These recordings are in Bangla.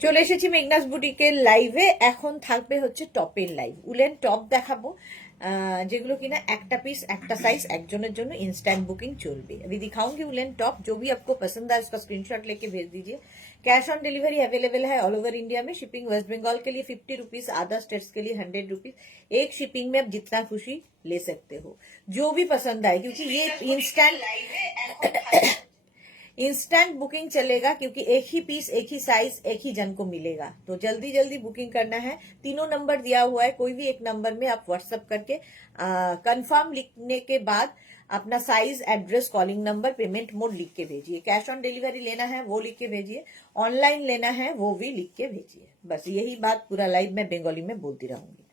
চলে এসেছি মেঘনাস বুটিকের লাইভে। এখন থাকবে হচ্ছে টপের লাইভ। উলেন টপ দেখাবো যেগুলো किना একটা পিস একটা साइज একজনের জন্য इंस्टेंट बुकिंग चलবে। अभी दिखाऊंगी उलेन टॉप, जो भी आपको पसंद है उसका स्क्रीनशॉट लेके भेज दीजिए। कैश ऑन डिलीवरी अवेलेबल है ऑल ओवर इंडिया में। शिपिंग वेस्ट बंगाल के लिए 50 रुपीज, अदर स्टेट्स के लिए 100 रुपीज। एक शिपिंग में आप जितना खुशी ले सकते हो, जो भी पसंद आए, क्योंकि ये इंस्टेंट बुकिंग चलेगा, क्योंकि एक ही पीस एक ही साइज एक ही जन को मिलेगा। तो जल्दी जल्दी बुकिंग करना है। तीनों नंबर दिया हुआ है, कोई भी एक नंबर में आप व्हाट्सएप करके कंफर्म लिखने के बाद अपना size, address, calling number, payment mode लिख के भेजिए। कैश ऑन डिलीवरी लेना है वो लिख के भेजिए, ऑनलाइन लेना है वो भी लिख के भेजिए। बस यही बात पूरा लाइव में बंगाली में बोलती रहूंगी।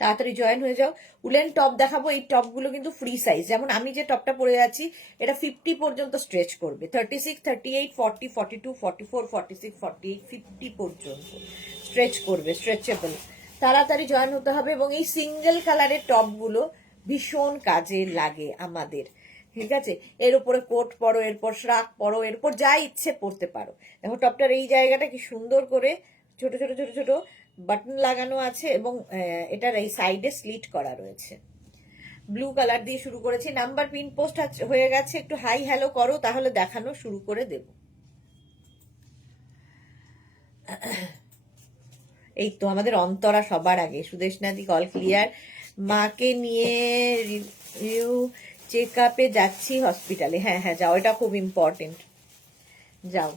তাড়াতাড়ি জয়েন হয়ে যাও। উলেন টপ দেখাবো। এই টপগুলো কিন্তু ফ্রি সাইজ। যেমন আমি যে টপটা পরে আছি এটা 50 পর্যন্ত স্ট্রেচ করবে। 36, 38, 40, 42, 44, 46, 48, 50 পর্যন্ত স্ট্রেচ করবে, স্ট্রেচেবল। তাড়াতাড়ি জয়েন হতে হবে। এবং এই সিঙ্গেল কালারের টপগুলো ভীষণ কাজে লাগে আমাদের, ঠিক আছে। এর উপরে কোট পরো, এরপর শ্রাক পরো, এরপর যা ইচ্ছে পরতে পারো। দেখো টপটার এই জায়গাটা কি সুন্দর করে ছোট ছোট ছোট ছোট বাটন লাগানো আছে এবং এটার এই সাইডে স্লিট করা রয়েছে। ব্লু কালার দিয়ে শুরু করেছি। নাম্বার পিন পোস্ট হয়ে গেছে, একটু হাই হ্যালো করো, তাহলে দেখানো শুরু করে দেব। এই তো আমাদের অন্তরা সবার আগে। সুদেশনাদি কল ক্লিয়ার। মাকে নিয়ে রিভিউ চেকআপে যাচ্ছি হসপিটালে। হ্যাঁ হ্যাঁ যাও, এটা খুব ইম্পর্টেন্ট, যাও।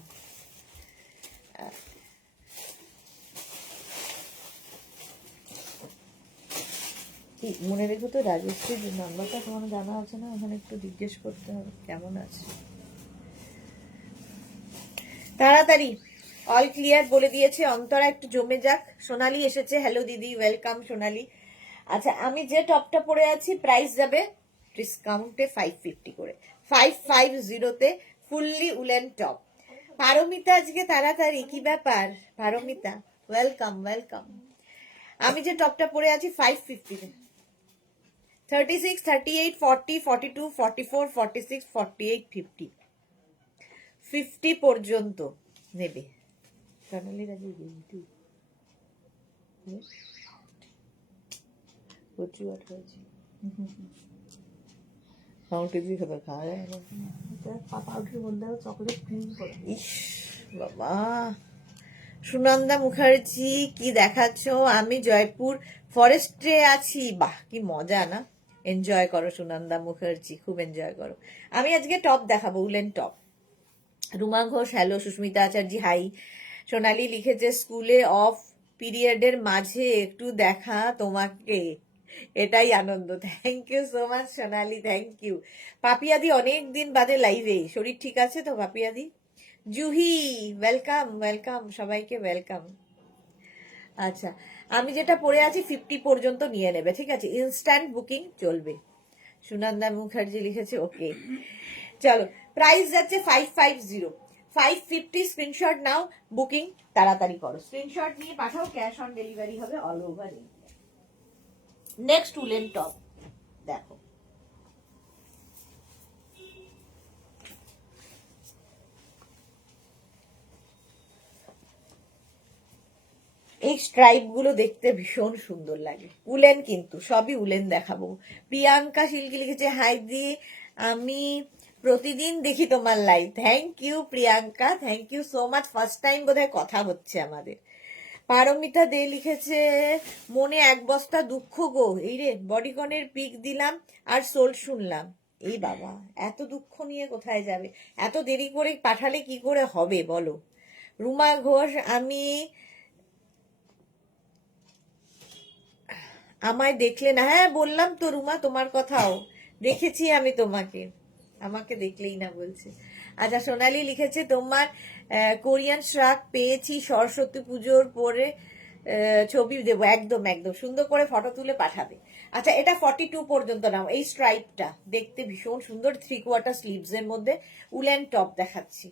মনে রেখো তো রাজশ্রীর নাম্বারটা তোমার জানা আছে না, ওখানে একটু জিজ্ঞেস করতে হবে কেমন আছে। তাড়াতাড়ি অল ক্লিয়ার বলে দিয়েছে অন্তরা, একটু জমে যাক। সোনালি এসেছে, হ্যালো দিদি, ওয়েলকাম সোনালি। আচ্ছা আমি যে টপটা পরে আছি প্রাইস যাবে ডিসকাউন্টে 550 করে, 550-তে ফুললি উলেন টপ। পারমিতা আজকে তাড়াতাড়ি, কি ব্যাপার পারমিতা? Welcome welcome. আমি যে টপটা পরে আছি 550-তে। 36, 38, 40, 42, 44, 46, 48, 50 50 পর্যন্ত নেবে। বাবা সুনন্দা মুখার্জি কি দেখাচ্ছ? আমি জয়পুর ফরেস্টে আছি। বাহ কি মজা না, এনজয় করো সুনন্দা মুখার্জি, খুব এনজয় করো। আমি আজকে টপ দেখাবো, woollen top. Ruma Ghosh hello, Susmita Acharya hi. Sonali লিখেছে স্কুলে অফ পিরিয়ডের মাঝে একটু দেখা তোমাকে, এটাই আনন্দ। Thank you so much Sonali, thank you. পাপিয়াদি অনেক দিন বাদে লাইভে, শরীর ঠিক আছে তো পাপিয়াদি? জুহি ওয়েলকাম ওয়েলকাম, সবাইকে ওয়েলকাম। আচ্ছা আমি যেটা পরে আছি 50 পর্যন্ত নিয়ে নেবে, ঠিক আছে। ইনস্ট্যান্ট বুকিং চলবে। সুনন্দা মুখার্জি লিখেছে ওকে। চলো প্রাইস যাচ্ছে 550, 550। স্ক্রিনশট নাও, বুকিং তাড়াতাড়ি করো। স্ক্রিনশট নিয়ে পাঠাও, ক্যাশ অন ডেলিভারি হবে all over India. Next woollen top দেখো। এই স্ট্রাইপ গুলো দেখতে ভীষণ সুন্দর লাগে। উলেন কিন্তু সবই উলেন দেখাবো। প্রিয়াঙ্কা শিল্কি লিখেছে হাই দি, আমি প্রতিদিন দেখি তোমার live. Thank you Priyanka, thank you so much. First time বোধহয় কথা হচ্ছে আমাদের। পারমিতা দে লিখেছে মনে এক বস্তা দুঃখ গো, এই রে বডিকনের পিক দিলাম আর সোল শুনলাম। এই বাবা এত দুঃখ নিয়ে কোথায় যাবে? এত দেরি করে পাঠালে কি করে হবে বলো? রুমা ঘোষ আমি আমায় দেখলে না? হ্যাঁ বললাম তো রুমা তোমার কথাও, দেখেছি আমি তোমাকে, আমাকে দেখলেই না বলছে। আচ্ছা সোনালি লিখেছে তোমার কোরিয়ান শ্রাক পেয়েছি, সরস্বতী পুজোর পরে ছবি দেবো। একদম একদম সুন্দর করে ফটো তুলে পাঠাবে। আচ্ছা এটা 42 পর্যন্ত নাও। এই স্ট্রাইপটা দেখতে ভীষণ সুন্দর, 3/4 স্লিভস এর মধ্যে উলেন টপ দেখাচ্ছি,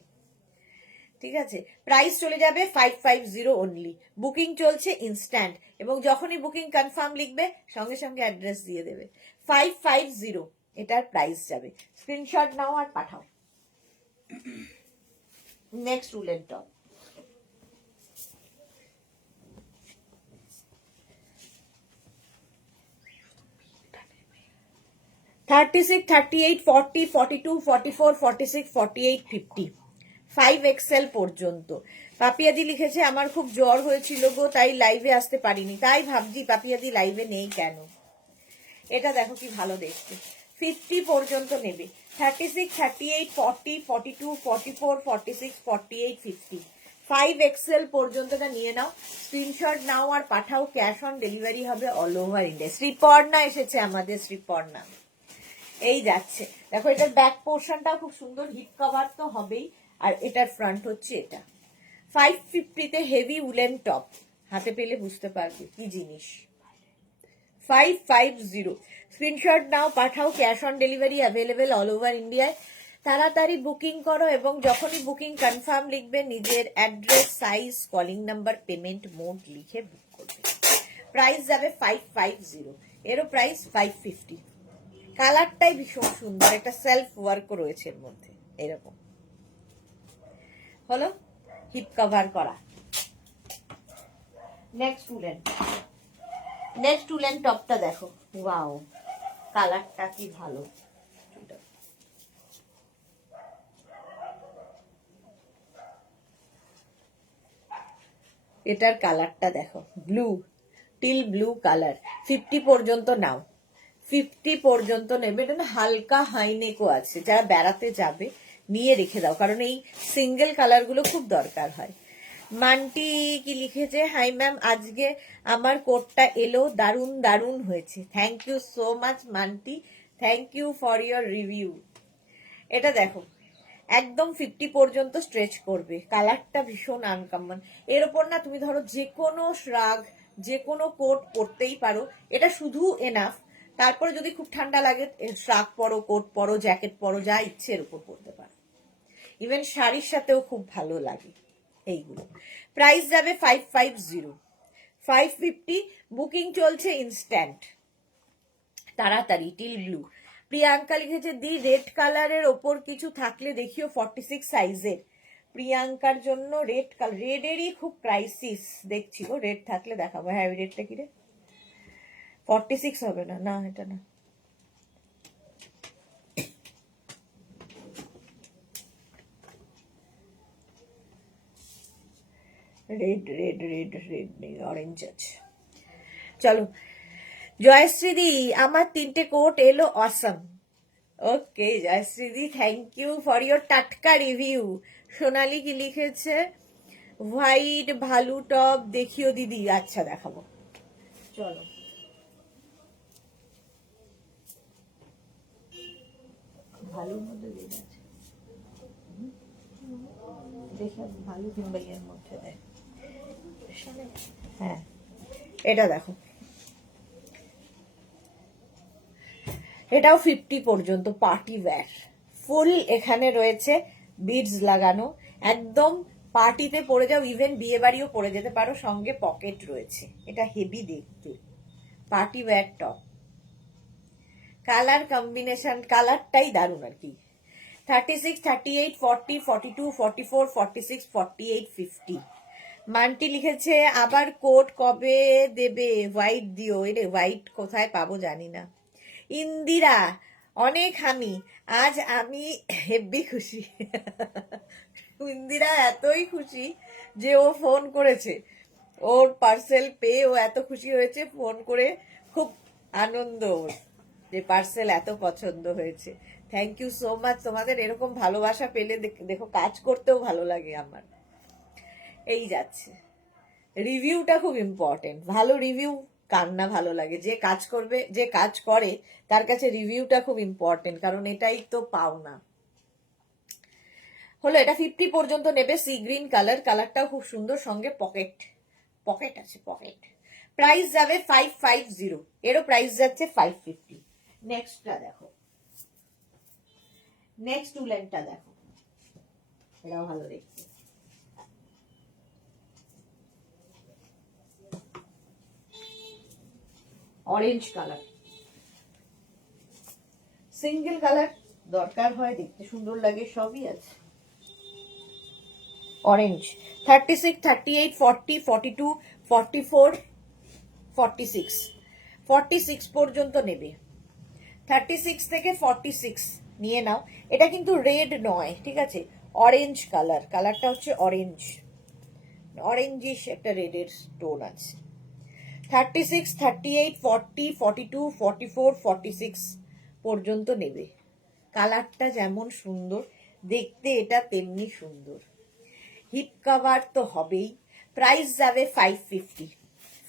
ঠিক আছে। প্রাইস চলে যাবে 550 অনলি। বুকিং চলছে ইনস্ট্যান্ট, এবং যখনই বুকিং কনফার্ম লিখবে সঙ্গে সঙ্গে অ্যাড্রেস দিয়ে দেবে। 550 এটার প্রাইস যাবে। স্ক্রিনশট নাও আর পাঠাও। Next woollen top. 36, 38, 40, 42, 44, 46, 48, 50, 5XL পর্যন্ত। পাপিয়াদি লিখেছে আমার খুব জ্বর হয়েছিল গো, তাই লাইভে আসতে পারিনি। তাই ভাবছি পাপিয়াদি লাইভে নেই কেন। এটা দেখো কি ভালো দেখতে, 50 পর্যন্ত নেবে। 36, 38, 40, 42, 44, 46, 48, 50, 5XL পর্যন্তটা নিয়ে নাও, স্ক্রিনশট নাও আর পাঠাও। ক্যাশ অন ডেলিভারি হবে অল ওভার ইন্ডিয়া। শ্রীপর্ণা এসেছে আমাদের, শ্রীপর্ণা এই যাচ্ছে। দেখো এটার ব্যাক পোর্শনটাও খুব সুন্দর, হিপ কভার তো হবেই, আর এটার ফ্রন্ট হচ্ছে এটা। 550-তে হেভি উলেন টপ, হাতে পেলে বুঝতে পারবে কি জিনিস। 550, স্ক্রিনশট নাও পাঠাও। Cash on delivery available all over ইন্ডিয়ায়। তাড়াতাড়ি বুকিং করো এবং যখনই বুকিং কনফার্ম লিখবে নিজের address, size, calling number, payment mode লিখে বুক করবে। প্রাইস যাবে 550, এরও প্রাইস 550। কালারটাই ভীষণ সুন্দর, একটা সেলফ ওয়ার্ক রয়েছে এর মধ্যে, এরকম হলো হিপ কভার করা। নেক্সট উলেন টপটা দেখো, ওয়াও কালারটা কি ভালো। এটার কালারটা দেখো, ব্লু, টিল ব্লু কালার। 50 পর্যন্ত নাও, 50 পর্যন্ত নেবে। এটা না হালকা হাইনেকও আছে, যারা বেড়াতে যাবে নিয়ে রেখে দাও, কারণ এই সিঙ্গেল কালার গুলো খুব দরকার হয়। মান্টি কি লিখেছে, হাই ম্যাম, আজকে আমার কোটটা এলো, দারুন দারুন হয়েছে। থ্যাংক ইউ সো মাচ মান্টি, thank you for your review. এটা দেখো একদম 50 পর্যন্ত স্ট্রেচ করবে, কালারটা ভীষণ আনকমন। এর ওপর না তুমি ধরো যে কোনো শ্রাগ, যে কোনো কোট পরতেই পারো, এটা শুধু এনাফ। তারপরে যদি খুব ঠান্ডা লাগে শ্রাগ পরো, কোট পরো, জ্যাকেট পরো, যা ইচ্ছে এর উপর পরতে পারো। ইভেন শাড়ির সাথেও খুব ভালো লাগে এইগুলো। প্রাইস যাবে 550, 550। বুকিং চলছে ইনস্ট্যান্ট, তাড়াতাড়ি। Teal blue. প্রিয়াঙ্কা লিখেছে দি রেড কালারের ওপর কিছু থাকলে দেখিও, 46 সাইজের। প্রিয়াঙ্কার জন্য রেড কালার, রেডেরই খুব ক্রাইসিস দেখছি গো। রেড থাকলে দেখাবো। হ্যাঁ রেডটা কি রে, 46 হবে না, না এটা না। রেড রেড রেড রেড নেই, অরেঞ্জ আছে। চলো জয়শ্রীদি, আমার 3টে কোট এলো, অসম। ওকে জয়শ্রীদি, থ্যাংক ইউ ফর ইয়োর টাটকা রিভিউ। সোনালি কি লিখেছে, হোয়াইট ভালু টপ দেখিও দিদি। আচ্ছা দেখাবো, চলো। ভালুর মধ্যে রেড আছে, দেখে ভালু কিংবা এর মধ্যে দেয়। হ্যাঁ এটা দেখো, এটাও 50 পর্যন্ত, পার্টি ওয়্যার। ফুল এখানে রয়েছে বিডস লাগানো, একদম পার্টিতে পরে যাও, ইভেন বিয়ে বাড়িও পরে যেতে পারো, সঙ্গে পকেট রয়েছে। এটা হেভি দেখতে, party wear top. Colour combination, কালারটাই দারুণ আর কি। 36, 38, 40, 42, 44, 46, 48, 50। মান্টি লিখেছে আবার কোট কবে দেবে, হোয়াইট দিও। এরে হোয়াইট কোথায় পাবো জানি না। ইন্দিরা, অনেক হামি, আজ আমি হেব্বি খুশি। ইন্দিরা এতই খুশি যে ও ফোন করেছে, ওর পার্সেল পেয়ে ও এত খুশি হয়েছে, ফোন করে খুব আনন্দ ওর যে পার্সেল এত পছন্দ হয়েছে। Thank you so much. তোমাদের এরকম ভালোবাসা পেলে দেখো কাজ করতেও ভালো লাগে আমার। এই যাচ্ছে, রিভিউটা খুব ইম্পর্টেন্ট। ভালো রিভিউ কার না ভালো লাগে, যে কাজ করবে, যে কাজ করে তার কাছে রিভিউটা খুব ইম্পর্টেন্ট, কারণ এটাই তো পাওনা। হলো এটা 50 পর্যন্ত নেবে, সি গ্রিন কালার, কালারটাও খুব সুন্দর, সঙ্গে পকেট, পকেট আছে পকেট। প্রাইস যাবে 550, এরও প্রাইস যাচ্ছে 550। নেক্সটটা দেখো, নেক্সট উলেনটা দেখো, এটাও ভালো দেখতে। অরেঞ্জ কালার, সিঙ্গেল কালার দরকার হয়, দেখতে সুন্দর লাগে, সবই আছে। অরেঞ্জ। 36, 38, 40, 42, 44, 46, 46 পর্যন্ত নেবে। 36 থেকে 46 নিয়ে নাও। এটা কিন্তু রেড নয়, ঠিক আছে, অরেঞ্জ কালার, কালারটা হচ্ছে অরেঞ্জ, অরেঞ্জিশ একটা রেডের টোন আছে। 36, 38, 40, 42, 44, 46 পর্যন্ত নেবে। কালারটা যেমন সুন্দর দেখতে, এটা তেমনি সুন্দর। হিপ কভার তো হবেই। প্রাইস যাবে 550,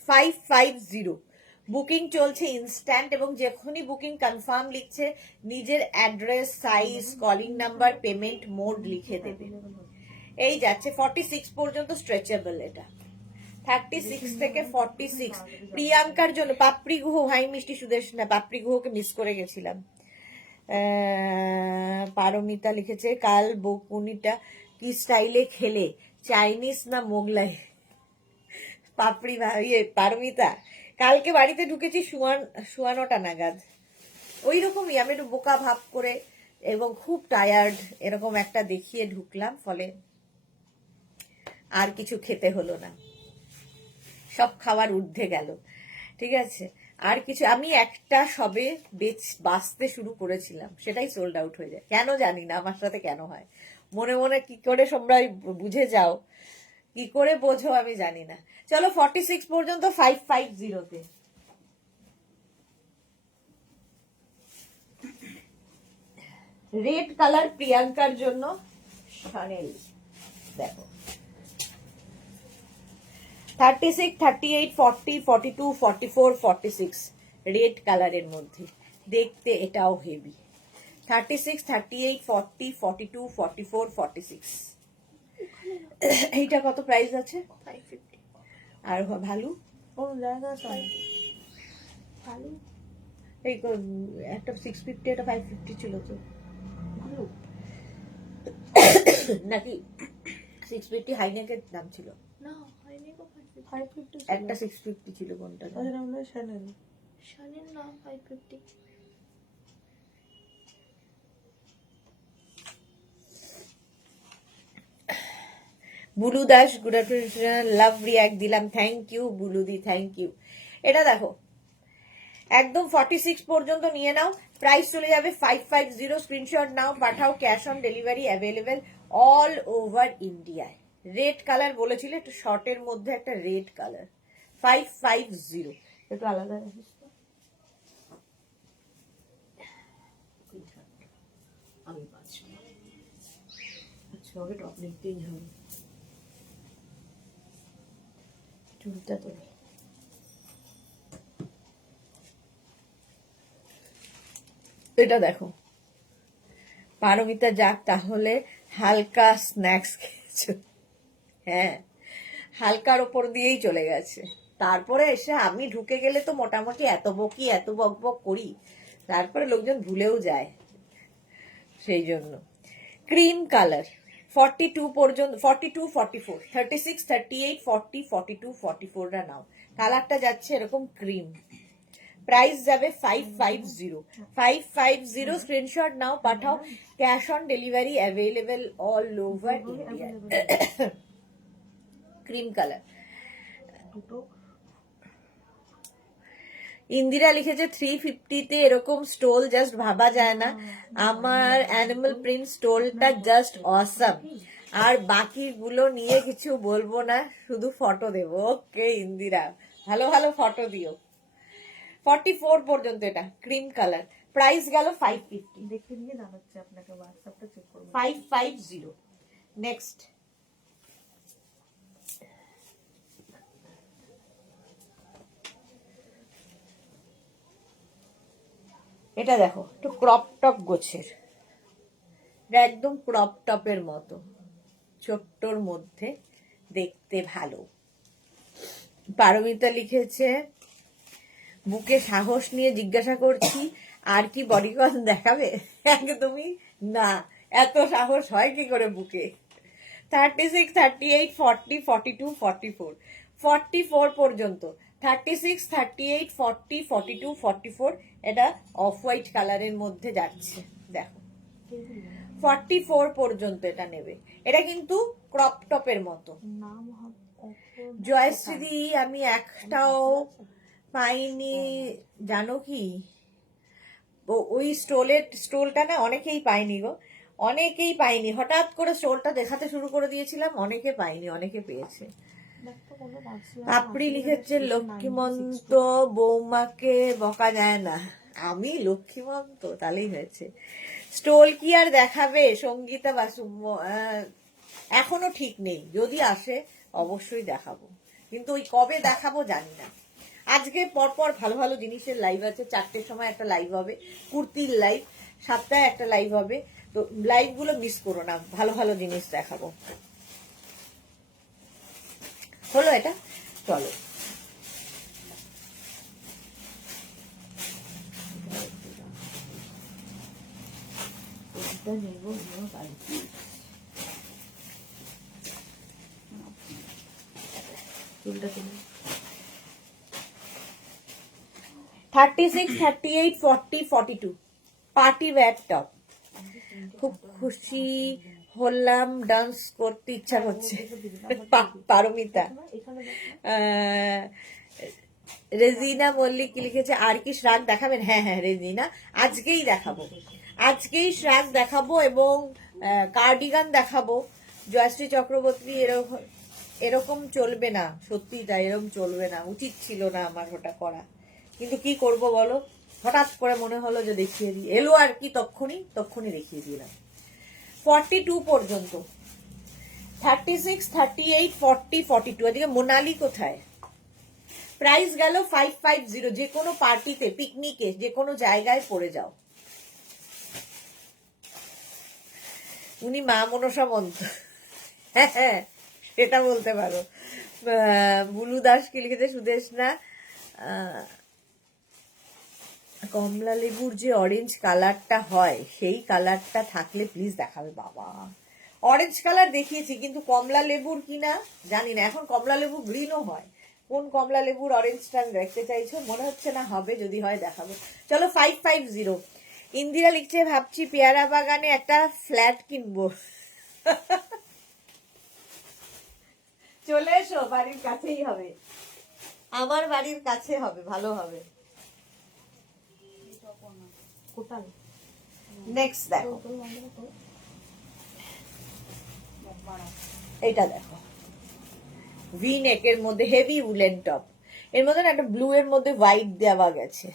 550। বুকিং চলছে ইনস্ট্যান্ট, এবং যখনই বুকিং কনফার্ম লিখছে নিজের address, size, calling number, payment mode লিখে দেবে। এই যাচ্ছে 46 পর্যন্ত স্ট্রেচেবল। এটা 36 থেকে 46 প্রিয়াঙ্কার জন্য। পাপড়ি গুহ, হাই মিষ্টি সুদেশ, না পাপড়ি গুহকে মিস করে গেছিলাম। পারমিতা লিখেছে কাল বকুনিটা কি স্টাইলে খেলে, চাইনিজ না মোগলাই? পাপড়ি ইয়ে পারমিতা, কালকে বাড়িতে ঢুকেছি শোয়ানোটা নাগাদ, ওই রকমই আমি একটু বোকা ভাব করে এবং খুব টায়ার্ড এরকম একটা দেখিয়ে ঢুকলাম, ফলে আর কিছু খেতে হলো না, সব খাবার ঊর্ধ্বে গেল, ঠিক আছে। আর কিছু আমি একটা সবে বাঁচতে শুরু করেছিলাম, সেটাই সোল্ড আউট হয়ে যায়, কেন জানি না, আমার সাথে কেন হয়। মনে মনে কি করে তোমরা বুঝে যাও, কি করে বোঝো আমি জানি না। চলো 46 পর্যন্ত 550-তে। রেড কালার প্রিয়াঙ্কার জন্য শানেল, দেখো 36, 38, 40, 42, 44, 46 রেড কালারের মধ্যে, দেখতে এটাও হেভি। 36, 38, 40, 42, 44, 46 এইটা কত প্রাইস আছে? 550। আর ভালো ভালো এই একটা 650, একটা 550 ছিল তো, ভালো নাকি 650 হাইনেকের দাম ছিল না? একটা 650 ছিল, কোনটা? শানেল না 550। Bulu Das, good afternoon, love react দিলাম, থ্যাংক ইউ বুলুদি, থ্যাংক ইউ। এটা দেখো একদম 46 পর্যন্ত নিয়ে নাও, প্রাইস চলে যাবে 550। স্ক্রিনশট নাও, পাঠাও, cash on delivery available all over ইন্ডিয়ায়। রেড কালার বলেছিলে, একটু শর্টের মধ্যে একটা রেড কালার, 550। একটু আলাদা রাখিস তো, আমি পাচ্ছি আচ্ছা, ওকে টপ নিতেই হবে, চুলটা তো এটা দেখো পারমিতা, যাক তাহলে হালকা স্ন্যাক্স খেয়েছো। হ্যাঁ, হালকার ওপর দিয়েই চলে গেছে। তারপরে এসে আমি ঢুকে গেলে তো মোটামুটি এত বকি, এত বক বক করি, তারপরে লোকজন ভুলেও যায়, সেই জন্য। ক্রিম কালার 42 পর্যন্ত, 42, 44, 36, 38, 40, 42, 44টা নাও। কালারটা যাচ্ছে এরকম ক্রিম, প্রাইস যাবে 550, 550। স্ক্রিনশট নাও, পাঠাও, cash on delivery available all over India. Cream colour. Indira লিখেছে 350-তে এরকম স্টোল জাস্ট ভাবা যায় না, আমার অ্যানিমাল প্রিন্ট স্টোলটা জাস্ট অসাম। আর বাকিগুলো নিয়ে কিছু বলবো না, শুধু ফটো দেবো। ওকে ইন্দিরা, ভালো ভালো ফটো দিও। 44 পর্যন্ত এটা ক্রিম কালার, প্রাইস গেল 550। দেখে নিয়ে জানাচ্ছি আপনাকে, হোয়াটসঅ্যাপটা চেক করুন। 550। নেক্সট এটা দেখো, একটু ক্রপ টপ গোছের, একদম ক্রপ টপের মতো, ছোট্টর মধ্যে, দেখতে ভালো। পারমিতা লিখেছে বুকে সাহস নিয়ে জিজ্ঞাসা করছি আর কি বডিকন দেখাবে? একদমই না, এত সাহস হয় কি করে বুকে? 36, 38, 40, 42, 44, 44 পর্যন্ত। 36, 38, 40, 42, 44 এটা অফ হোয়াইট কালারের মধ্যে যাচ্ছে, দেখো 44 পর্যন্ত এটা নেবে। এটা কিন্তু ক্রপ টপের মতো। জয়শ্রী, আমি একটাও পাইনি, জানো কি ওই স্টোলটা না অনেকেই পায়নি গো, অনেকেই পায়নি। হঠাৎ করে স্টোলটা দেখাতে শুরু করে দিয়েছিলাম, অনেকে পায়নি, অনেকে পেয়েছে। আপনি লিখেছে লক্ষ্মীমন্ত বৌমাকে বকা যায় না। আমি লক্ষ্মীমন্ত, তাহলেই হয়েছে। স্টোল কি আর দেখাবে সঙ্গীতা বাসু? এখনো ঠিক নেই, যদি আসে অবশ্যই দেখাবো, কিন্তু ওই কবে দেখাবো জানি না। আজকে পরপর ভালো ভালো জিনিসের লাইভ আছে, 4টের সময় একটা লাইভ হবে, কুর্তির লাইভ, 7টায় একটা লাইভ হবে। তো লাইভ গুলো মিস করো না, ভালো ভালো জিনিস দেখাবো। হলো এটা, চলো। চুলটা 36, 38, 40, 42 পার্টি ওয়্যার টপ। খুব খুশি হলাম, ডান্স করতে ইচ্ছা করছে। পারমিতা। রেজিনা মল্লিক কি লিখেছে, আর কি শ্রাগ দেখাবেন? হ্যাঁ হ্যাঁ রেজিনা, আজকেই দেখাবো, আজকেই শ্রাগ দেখাবো এবং কার্ডিগান দেখাবো। জয়শ্রী চক্রবর্তী, এরকম চলবে না, সত্যি তাই, এরকম চলবে না, উচিত ছিল না আমার ওটা করা, কিন্তু কি করব বলো, হঠাৎ করে মনে হলো যে দেখিয়ে দিই, এলো আর কি, তক্ষুনি দেখিয়ে দিলাম। 42 পর্যন্ত, 36, 38, 40, 42। এদিকে মোনালি কোথায়? প্রাইস গেল 550। যে কোনো পার্টিতে, পিকনিকে, যে কোনো জায়গায় পড়ে যাও। উনি মা মনসা মন্ত্র, হ্যাঁ সেটা বলতে পারো। বুলু দাস কি লিখেছে, সুদেশ না, কমলা লেবুর যে অরেঞ্জ কালারটা হয় সেই কালারটা থাকলে প্লিজ দেখাবে। বাবা, অরেঞ্জ কালার দেখিয়েছি, কিন্তু কমলা লেবুর কিনা জানি না। এখন কমলা লেবু গ্রিনও হয়, কোন কমলা লেবুর অরেঞ্জটা দেখতে চাইছো? মনে হচ্ছে না হবে, যদি হয় দেখাবো। চলো 550। ইন্দিরা লিখছে, ভাবছি পেয়ারা বাগানে একটা ফ্ল্যাট কিনবো। চলে এসো, বাড়ির কাছেই হবে, আমার বাড়ির কাছে হবে, ভালো হবে। নেক্সট দেখো, এটা দেখো, ভি নেকের মধ্যে হেভি উলেন টপ, এর মধ্যে একটা ব্লু এর মধ্যে হোয়াইট দেওয়া গেছে।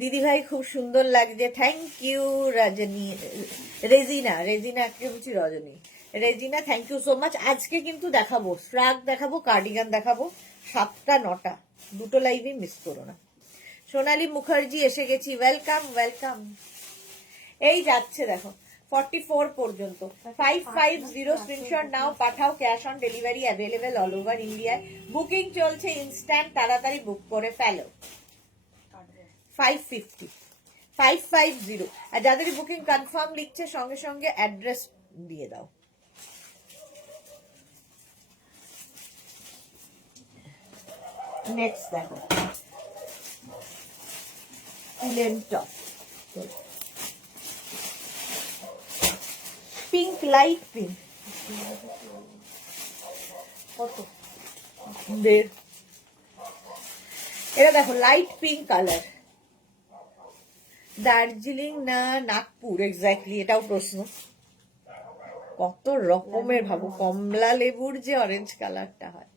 দিদি ভাই খুব সুন্দর লাগছে, থ্যাংক ইউ। রজনী, রেজিনা কে বলছি, Rajani, Regina, thank you so much. আজকে কিন্তু দেখাবো শ্রাগ দেখাবো, কার্ডিগান দেখাবো, 7টা 9টা, দুটো লাইভই মিস করো না। সোনালী মুখার্জি এসে গেছি, ওয়েলকাম ওয়েলকাম। এই যাচ্ছে দেখো 44 পর্যন্ত, 550। স্ক্রিনশট নাও, পাঠাও, cash on delivery available all over ইন্ডিয়ায়। বুকিং চলছে ইনস্ট্যান্ট, তাড়াতাড়ি বুক করে ফেলো। 550, 550। আর যাদের বুকিং কনফার্ম লিখছে সঙ্গে সঙ্গে অ্যাড্রেস দিয়ে দাও। নেক্সট দেখো, woollen top, pink, light pink, কত এটা দেখো, লাইট পিঙ্ক কালার। দার্জিলিং না নাগপুর এক্স্যাক্টলি, এটাও প্রশ্ন। কত রকমের ভাবো, কমলা লেবুর যে অরেঞ্জ কালারটা হয়।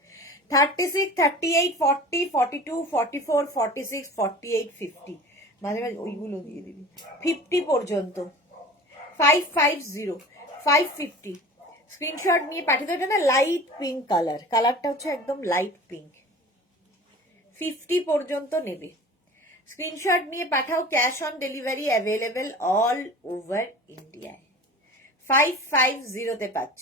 36, 38, 40, 42, 44, 46, 48, 50, মাঝে মাঝে ওইগুলো দিয়ে দিবি। 50 পর্যন্ত, 550, 550। স্ক্রিনশট নিয়ে পাঠিয়ে দেবে না, লাইট পিঙ্ক কালার, কালারটা হচ্ছে একদম লাইট পিঙ্ক। 50 পর্যন্ত নেবে, স্ক্রিনশট নিয়ে পাঠাও, cash on delivery available all over ইন্ডিয়ায়। 550 পাচ্ছ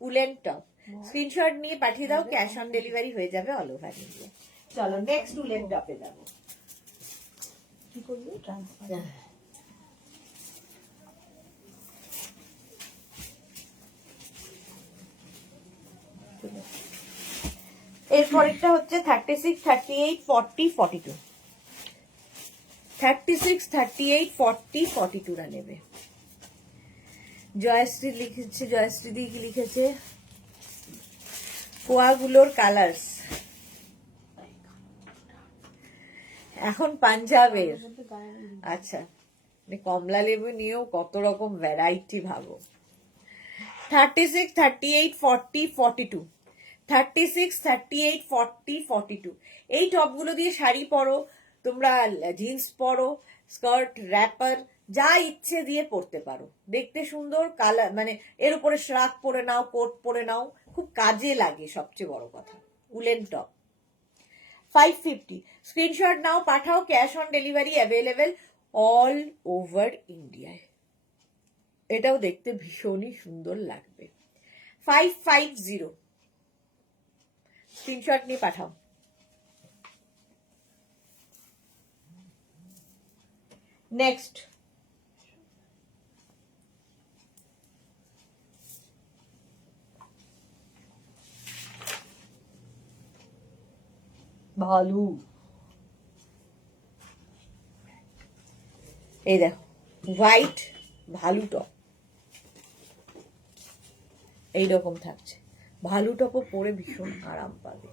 উলেন টপ, স্ক্রিনশট নিয়ে পাঠিয়ে দাও, ক্যাশ অন ডেলিভারি হয়ে যাবে অল ওভার ইন্ডিয়া। চলো নেক্সট উলেন টপে যাবো। কি করবি? ট্রান্সফার। এরপরেরটা হচ্ছে 36, 38, 40, 42। 36, 38, 40, 42 রা নেবে। জয়শ্রী লিখেছে, জয়শ্রী দি কি লিখেছে, কোয়াগুলোর কালার্স। এখন পাঞ্জাবের। বলতে গায়ে আচ্ছা, মানে কমলা লেবু নিয়েও কত রকম ভ্যারাইটি ভাবো। 36, 38, 40, 42, 36, 38, 40, 42 এই টপগুলো দিয়ে শাড়ি পরো, তোমরা জিন্স পরো, স্কার্ট, র্যাপার যা ইচ্ছে দিয়ে পরতে পারো, দেখতে সুন্দর, কালার মানে এর উপরে শ্রাক পরে নাও, কোট পরে নাও, খুব কাজে লাগে। সবচেয়ে বড় কথা, উলেন টপ। 550 স্ক্রিনশট নাও, পাঠাও, cash on delivery available all over ইন্ডিয়ায়। এটাও দেখতে ভীষণই সুন্দর লাগবে। 550 স্ক্রিনশট নিয়ে পাঠাও। Next, value. এই দেখো হোয়াইট ভালু টপ, এইরকম থাকছে। ভালু টপও পরে ভীষণ আরাম পাবে।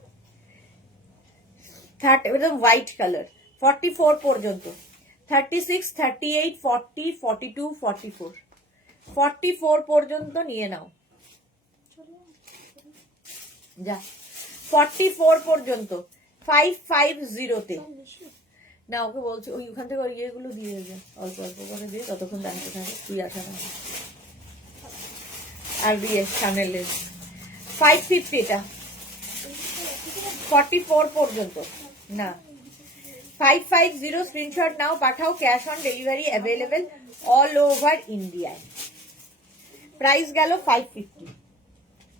হোয়াইট কালার 44 পর্যন্ত, 36, 38, 40, 42, 44, 44 পর্যন্ত নিয়ে নাও। যা 44 পর্যন্ত 550-তে। না, ওকে বলছি ওই ওখান থেকে ওই ইয়েগুলো দিয়ে যা, অল্প অল্প করে দিয়ে ততক্ষণ দাঁড়িয়ে থাকে, তুই আসা না। আর দিয়ে সামনের 550, এটা 44 পর্যন্ত না। 550 স্ক্রিনশট নাও, পাঠাও, cash on delivery available all over ইন্ডিয়ায়। প্রাইস গেল 550।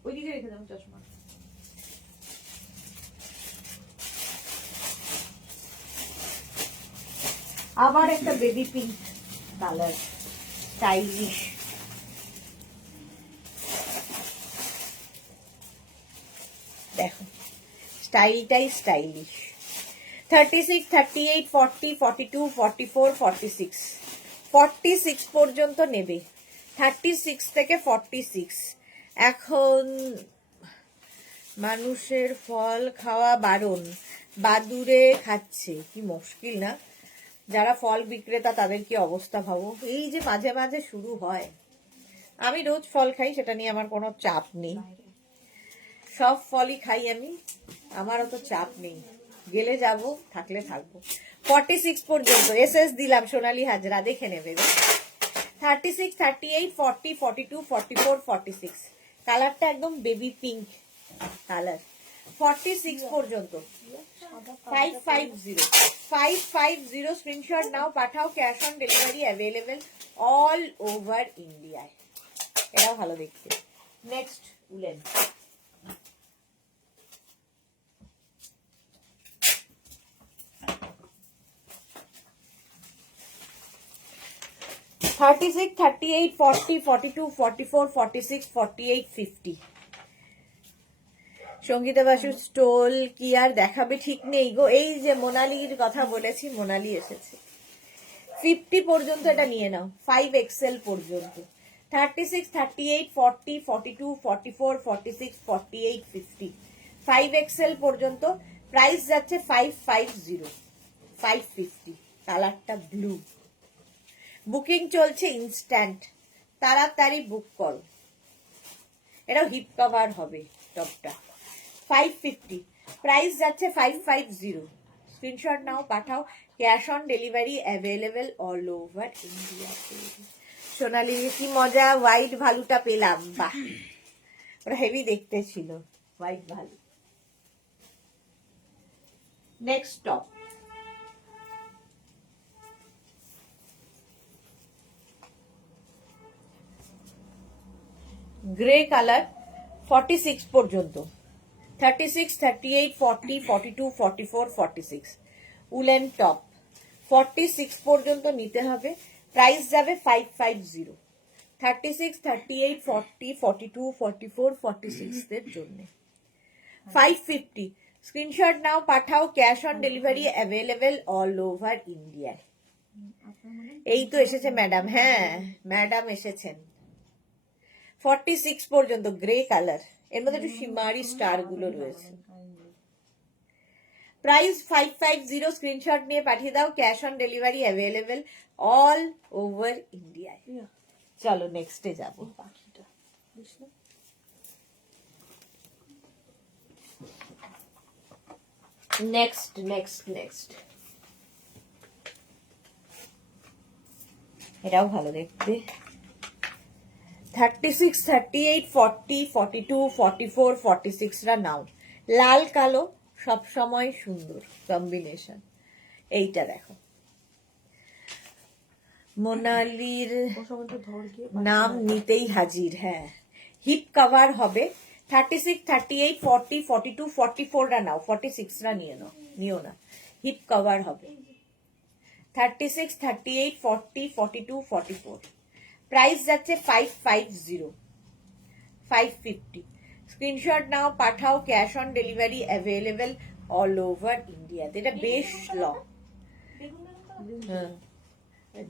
ওইদিকে রেখে দাও চশমা। আবার একটা বেবি পিঙ্ক কালার, স্টাইলিশ। দেখো স্টাইলটাই স্টাইলিশ। 36, 38, 40, 42, 44, 46, 46 পর্যন্ত নেবে। 36 থেকে 46। এখন মানুষের ফল খাওয়া বারণ, বাদুরে খাচ্ছে, কি মুশকিল না। যারা ফল বিক্রেতা তাদের কি অবস্থা ভাবো। এই যে মাঝে মাঝে শুরু হয়, আমি রোজ ফল খাই, সেটা নিয়ে আমার কোনো চাপ নেই, সব ফলই খাই আমি, আমার অত চাপ নেই, গেলে যাব, থাকলে থাকবো। 46 পর্যন্ত এসএস দিলাম, সোনালী হাজরা দেখে নেবে। 36, 38, 40, 42, 44, 46 কালারটা একদম বেবি পিঙ্ক কালার। 46 পর্যন্ত 550 550 স্ক্রিনশট নাও, পাঠাও, cash on delivery available all over ইন্ডিয়ায়। এটাও ভালো দেখতে। Next woollen. $36, $38, $40, $42, $44, $46, $48, $50 Sangita Basu stole কি আর দেখাবে ঠিক নেই গো। এই যে মোনালির কথা বলেছি, মোনালি এসেছে। 50 পর্যন্ত এটা নিয়ে নাও, 5XL পর্যন্ত। 36, 38, 40, 42, 44, 46, 48, 50 5XL পর্যন্ত। প্রাইস যাচ্ছে 550 550। কালারটা ব্লু। বুকিং চলছে ইনস্ট্যান্ট, তাড়াতাড়ি বুক করো। এটাও হিপ কভার হবে টপটা। 550 প্রাইস যাচ্ছে 550। স্ক্রিনশট নাও, পাঠাও, cash on delivery available all over India. Sonali কি মজা, হোয়াইট ভালুটা পেলাম, বাহ, ওরা হেভি দেখতে ছিল white value. Next top, grey colour 46 পর্যন্ত। 36, 38, 40, 42, 44, 46 উলেন টপ। 46 পর্যন্ত নিতে হবে। প্রাইস যাবে 550। 36, 38, 40, 42, 44, 46 দের জন্য 550। স্ক্রিনশট নাও, পাঠাও, cash on delivery available all over ইন্ডিয়ায়। এই তো এসেছে ম্যাডাম, হ্যাঁ ম্যাডাম এসেছেন। 46 পর্যন্ত গ্রে কালার, এর মধ্যে একটু শিমারি স্টার গুলো রয়েছে। প্রাইস 550, স্ক্রিনশট নিয়ে পাঠিয়ে দাও, cash on delivery available all over ইন্ডিয়ায়। Yeah, চলো নেক্সটে যাবো। এই পাখিটা বুঝলে? নেক্সট নেক্সট নেক্সট, এটাও ভালো দেখতে। 36, 38, 40, 42, 44, 46 রা নাও। লাল কালো সব সময় সুন্দর কম্বিনেশন। এইটা দেখো, মোনালির ওর সময়টা ধর গিয়ে নাম নিতেই হাজির। হ্যাঁ, হিপ কভার হবে। 36, 38, 40, 42, 44 রা নাও, 46 রা নিও না, হিপ কভার হবে। 36, 38, 40, 42, 44, প্রাইস যাচ্ছে 550, 550। স্ক্রিনশট নাও, পাঠাও, cash on delivery available all over ইন্ডিয়াতে। এটা বেশ লং। হ্যাঁ,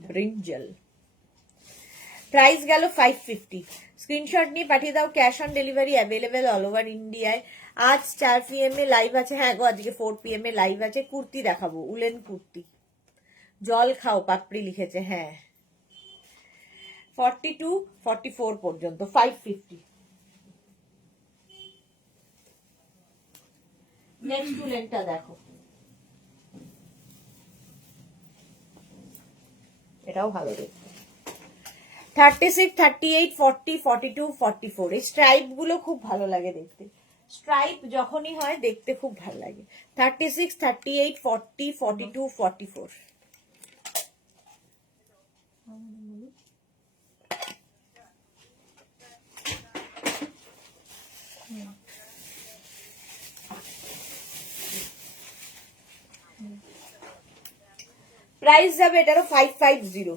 ব্রিঞ্জল। প্রাইস গেল 550, স্ক্রিনশট নিয়ে পাঠিয়ে দাও, cash on delivery available all over ইন্ডিয়ায়। আজ 4 PM এ লাইভ আছে। হ্যাঁ গো, আজকে 4 PM এ লাইভ আছে। কুর্তি দেখাবো, উলেন কুর্তি। জল খাও পাপড়ি লিখেছে। হ্যাঁ, 42, 44 পর্যন্ত 550। নেক্সট উলেনটা দেখো, এটাও ভালো দেখতে। 36, 38, 40, 42, 44, এই স্ট্রাইপ গুলো খুব ভালো লাগে দেখতে। স্ট্রাইপ যখনই হয় দেখতে খুব ভালো লাগে। 36, 38, 40, 42, 44। প্রাইস যাবে এটারও 550,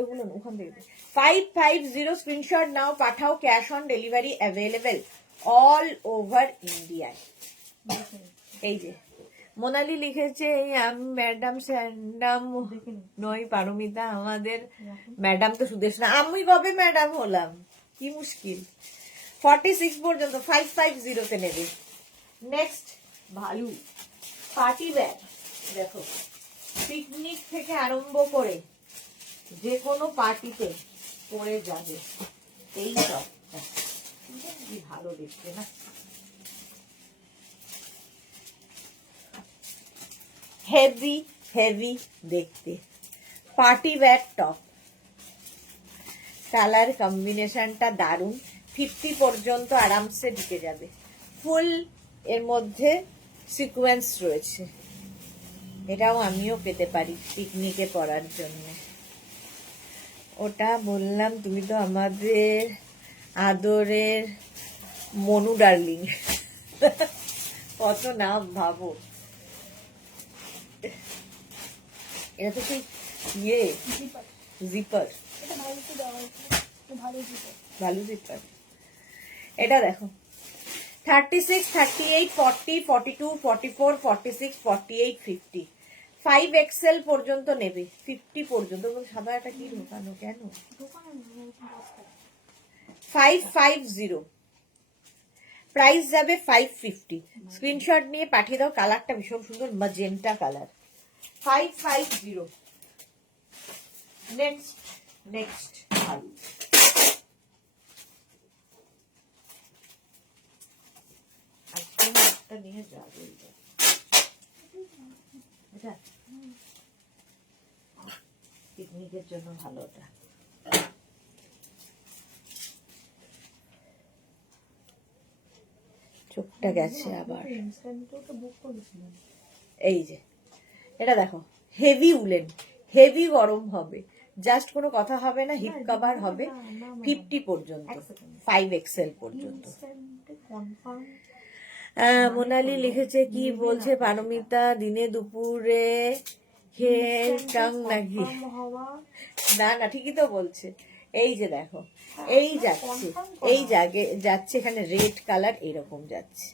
এগুলো না, ওখান থেকে 550। স্ক্রিনশট নাও, পাঠাও, cash on delivery available all over ইন্ডিয়ায়। এই যে মোনালি লিখেছে, আমি ম্যাডাম স্যান্ডাম নই পারমিতা, আমাদের ম্যাডাম তো সুদেশ না। আমি কবে ম্যাডাম হলাম, কি মুশকিল। 46 পর্যন্ত 550 তে নেবে। নেক্সট ভালু পার্টি ব্যাগ দেখো, পিকনিক থেকে আরম্ভ করে যে কোনো পার্টিতে পরে যাবে এই সব। কি ভালো দেখতে না, হেভি হেভি দেখতে। পার্টি ব্যাগ টপ, কালার কম্বিনেশনটা দারুণ। 50 পর্যন্ত আরামসে ঢুকে যাবে। ফুল এর মধ্যে সিকোয়েন্স রয়েছে। এটাও আমিও পেতে পারি পিকনিকে পরার জন্য। ওটা বললাম, তুমি তো আমাদের আদরের মনু ডার্লিং। কত নাম ভাবো। এটা তো সেই ইয়ে জিপার, এটা ভালো তো দেওয়া হয়েছে, ভালো জিপে। ভালো জিপার। এটা দেখো, 36, 38, 40, 42, 44, 46, 48, 50, 5XL পর্যন্ত নেবে। 50 পর্যন্ত। সাদা একটা কি ঢোকানো কেন? 550, প্রাইস যাবে 550। স্ক্রিনশট নিয়ে পাঠিয়ে দাও। কালারটা ভীষণ সুন্দর, ম্যাজেন্টা কালার। 550। নেক্সট নেক্সট ভালো, আজকে একটা নিয়ে যাবো। এটা পিকনিকের জন্য ভালো। ওটা চোখটা গেছে আবার। এই যে এটা দেখো, হেভি উলেন, হেভি গরম হবে, জাস্ট কোনো কথা হবে না। হিপ কভার হবে 50 পর্যন্ত, 5XL পর্যন্ত। মোনালি লিখেছে, কি বলছে পারমিতা, দিনে দুপুরে খেয়ে কাং নাকি? না না, ঠিকই তো বলছে। এই যে দেখো, এই যাচ্ছে, এই যাচ্ছে এখানে রেড কালার এরকম যাচ্ছে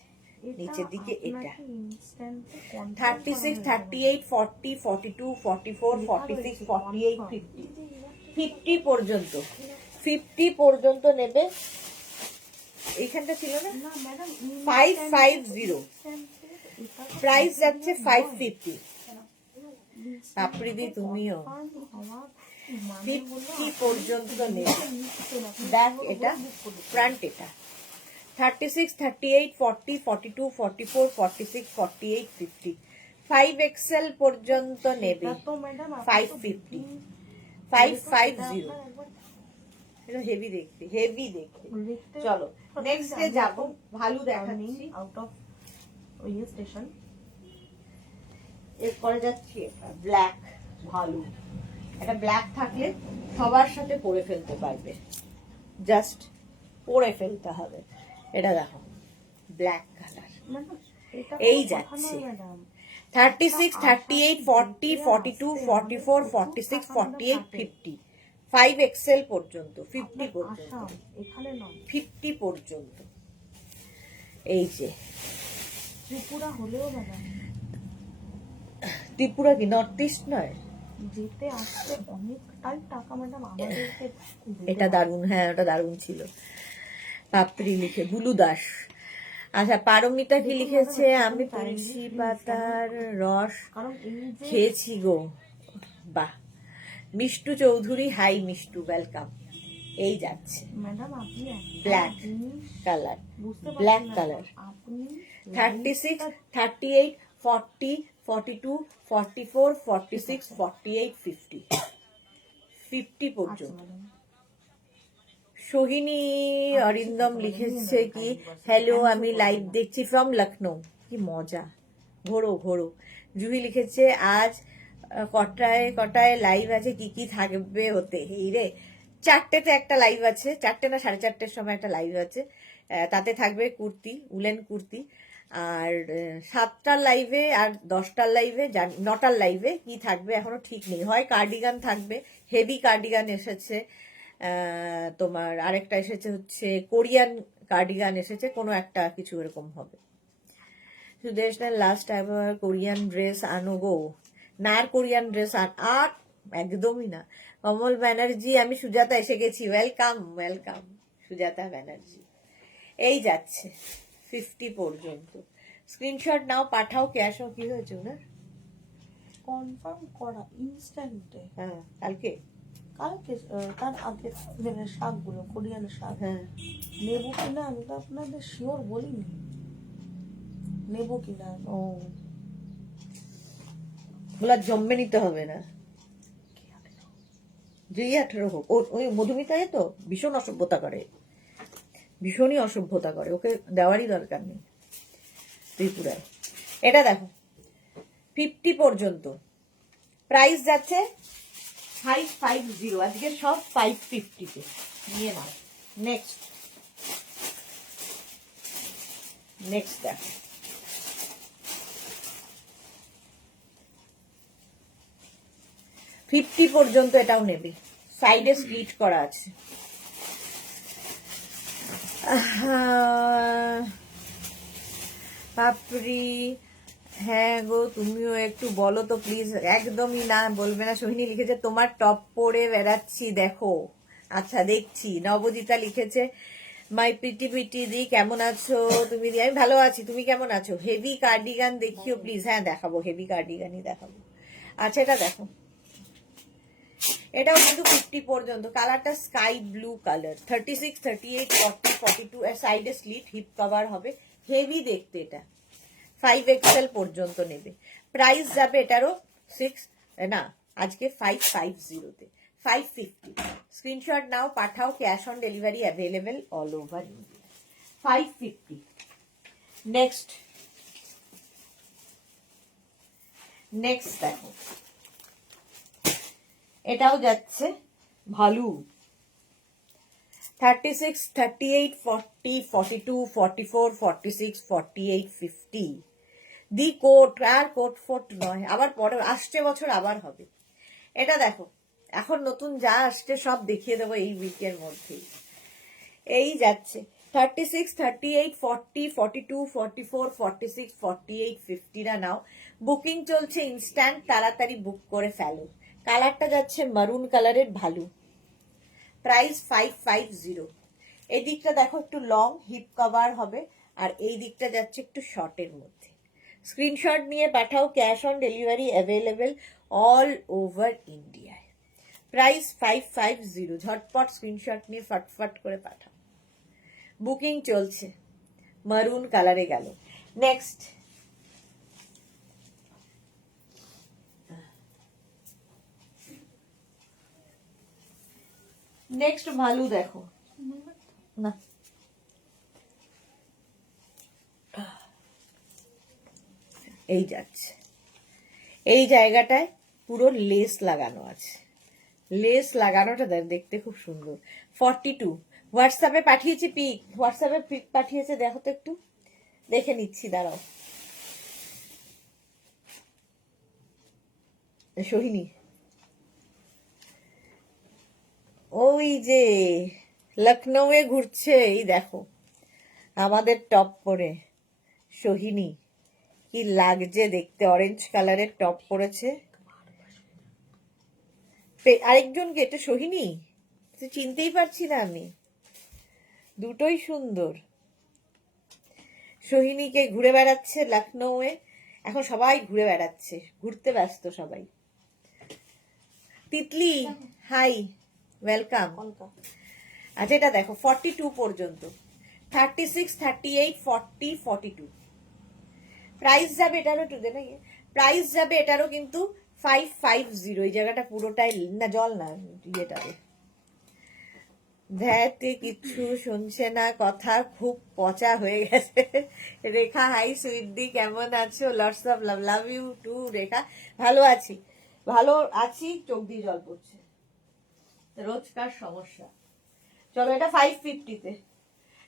নিচের দিকে। এটা 36, 38, 40, 42, 44, 46, 48, 50, 50 পর্যন্ত, 50 পর্যন্ত নেবে। এইখানটা ছিল না, 550। প্রাইস যাচ্ছে 550। পাপড়িদি তুমিও 50 পর্যন্ত নেবে। দেখ এটা ফ্রন্ট, এটা 36, 38, 40, 42, 44, 46, 48, 50 5XL পর্যন্ত নেবে। 550, 550। এটা হেভি দেখতে, হেভি দেখতে। চলো নেক্সট ডে যাবো, ভালো দেখাচ্ছি। আউট অফ ওই স্টেশন এরপরে যাচ্ছি এটা ব্ল্যাক ভালো। এটা ব্ল্যাক থাকলে সবার সাথে পরে ফেলতে পারবে, জাস্ট পরে ফেলতে হবে। এটা দেখো ব্ল্যাক কালার, এই যাচ্ছে 36, 38, 40, 42, 44, 46, 48, 50 5XL পর্যন্ত, 50 পর্যন্ত, এখানে নয় 50 পর্যন্ত। এই যে ত্রিপুরা হলেও ম্যাডাম ত্রিপুরা কি নর্থ ইস্ট নয়? যেতে আসতে অনেকটাই টাকা ম্যাডাম আমাদেরকে। এটা দারুণ, হ্যাঁ ওটা দারুণ ছিল। পাপড়ি লিখে বুলু দাস। আচ্ছা পারমিতা কি লিখেছে? আমি তুলসী পাতার রস কারণ এই যে খেয়েছি গো। বাহ। Mishtu Chowdhury, hi Mishtu, welcome. এই যাচ্ছে ম্যাডাম আপনি ব্ল্যাক কালার, ব্ল্যাক কালার আপনি 36, 38, 40, 42, 44, 46, 48, 50 50 পর্যন্ত। সোহিনী অরিন্দম লিখেছে কি, হ্যালো আমি লাইভ দেখছি ফ্রম লখনৌ। কি মজা, ঘোরো ঘোরো। জুহি লিখেছে আজ কটায় কটায় লাইভ আছে, কি কি থাকবে ওতে? এই রে 4টেতে একটা লাইভ আছে, 4টে না 4:30-র সময় একটা লাইভ আছে। তাতে থাকবে কুর্তি, উলেন কুর্তি। আর 7টার লাইভে আর 10টার লাইভে, 9টার লাইভে কি থাকবে এখনো ঠিক নেই। হয় কার্ডিগান থাকবে, হেভি কার্ডিগান এসেছে, তোমার আরেকটা এসেছে হচ্ছে কোরিয়ান কার্ডিগান এসেছে, কোনো একটা কিছু এরকম হবে। Sudesh last time Korean dress আনো গো। না আর কোরিয়ান ড্রেস আর একদমই না। কমল ব্যানার্জি, আমি সুজাতা এসে গেছি, ওয়েলকাম ওয়েলকাম সুজাতা ব্যানার্জি। এই যাচ্ছে 50 পর্যন্ত। স্ক্রিনশট নাও, পাঠাও। ক্যাশ কি হয়েছে ওনার? কনফার্ম করা ইনস্ট্যান্টে। হ্যাঁ কালকে কালকে তার আগের দিনের শাকগুলো, কোরিয়ানের শাক। হ্যাঁ নেবো কিনা আমি তো আপনাদের শিওর বলিনি, নেবো কিনা। ও বলা জম্মে নিতে হবে না, যেই 18 হোক। ওই মধুমিতায় তো ভীষণ অসভ্যতা করে, ভীষণই অসভ্যতা করে, ওকে দেওয়ারই দরকার নেই ত্রিপুরায়। এটা দেখো 50 পর্যন্ত প্রাইস যাচ্ছে 550। আজকে সব 550-তে নিয়ে নাও। নেক্সট নেক্সট দেখো ফিফটি পর্যন্ত, এটাও নেবে, সাইডে স্প্লিট করা আছে। পাপড়ি, হ্যাঁ গো তুমিও একটু বলো তো প্লিজ। একদমই না, বলবে না। সোহিনী লিখেছে তোমার টপ পরে বেড়াচ্ছি দেখো। আচ্ছা দেখছি। নবজিতা লিখেছে মাই পিটি পিটি দি, কেমন আছো তুমি? দি আমি ভালো আছি, তুমি কেমন আছো? হেভি কার্ডিগান দেখিও প্লিজ। হ্যাঁ দেখাবো, হেভি কার্ডিগানই দেখাবো। আচ্ছা এটা দেখো, এটাও কিন্তু 50 পর্যন্ত। কালারটা স্কাই ব্লু কালার, 36, 38, 40, 42 এর সাইডে স্লিট, হিপ কভার হবে, হেভি দেখতে। এটা 5XL পর্যন্ত নেবে। প্রাইস যাবে এটারও 6 না, আজকে 550-তে 550। স্ক্রিনশট নাও, পাঠাও। Cash on delivery available all over India. 550। Next next দেখো, এটাও যাচ্ছে ভালু। 36, 38, 40, 42, 44, 46, 48, 50 দি কোট। আর কোট ফোট নয়, আবার পরে আসছে বছর আবার হবে। এটা দেখো, এখন নতুন যা আসছে সব দেখিয়ে দেবো এই উইকের মধ্যেই। এই যাচ্ছে 36, 38, 40, 42, 44, 46, 48, 50 না নাও। বুকিং চলছে ইনস্ট্যান্ট, তাড়াতাড়ি বুক করে ফেলো। কালারটা যাচ্ছে মারুন কালারের, ভালো। প্রাইস 550। এই দিকটা দেখো একটু লং, হিপ কভার হবে, আর এই দিকটা যাচ্ছে একটু শর্টের মধ্যে। স্ক্রিনশট নিয়ে পাঠাও, cash on delivery available all over ইন্ডিয়ায়। প্রাইস 550। ঝটপট স্ক্রিনশট নিয়ে ফটফট করে পাঠাও। বুকিং চলছে। মারুন কালারে গেল। নেক্সট ভালু দেখো না, এই যাচ্ছে, এই জায়গাটায় পুরো লেস লাগানো আছে। লেস লাগানোটা দেখতে খুব সুন্দর। 42। হোয়াটসঅ্যাপে পাঠিয়েছি পিক, হোয়াটসঅ্যাপে পিক পাঠিয়েছে, দেখো তো একটু, দেখে নিচ্ছি, দাঁড়াও। সোহিনী, ওই যে লখনৌয়ে ঘুরছে, এই দেখো আমাদের টপ পরে সোহিনী, কি লাগছে দেখতে, অরেঞ্জ কালারের টপ পরেছে। আরেকজনকে, এটা সোহিনী, চিনতেই পারছি না আমি, দুটোই সুন্দর। সোহিনীকে ঘুরে বেড়াচ্ছে লখনৌয়ে, এখন সবাই ঘুরে বেড়াচ্ছে, ঘুরতে ব্যস্ত সবাই। Titli, hi, welcome. আচ্ছা, এটা দেখো 42 পর্যন্ত, 36, 38, 40, 42। প্রাইস যাবে এটারও, একটু দে না, প্রাইস যাবে এটারও কিন্তু 550। এই জায়গাটা পুরোটাই না, জল না, ইয়েটারে ধ্যাতে কিছু শুনছে না, কথা খুব পচা হয়ে গেছে। রেখা, হাই সুইটদি, কেমন আছো? Lots of love, love you too Rekha. ভালো আছি, ভালো আছি, চোখ দিয়ে জল পড়ছে, রোজকার সমস্যা। চলো, এটা 550-তে।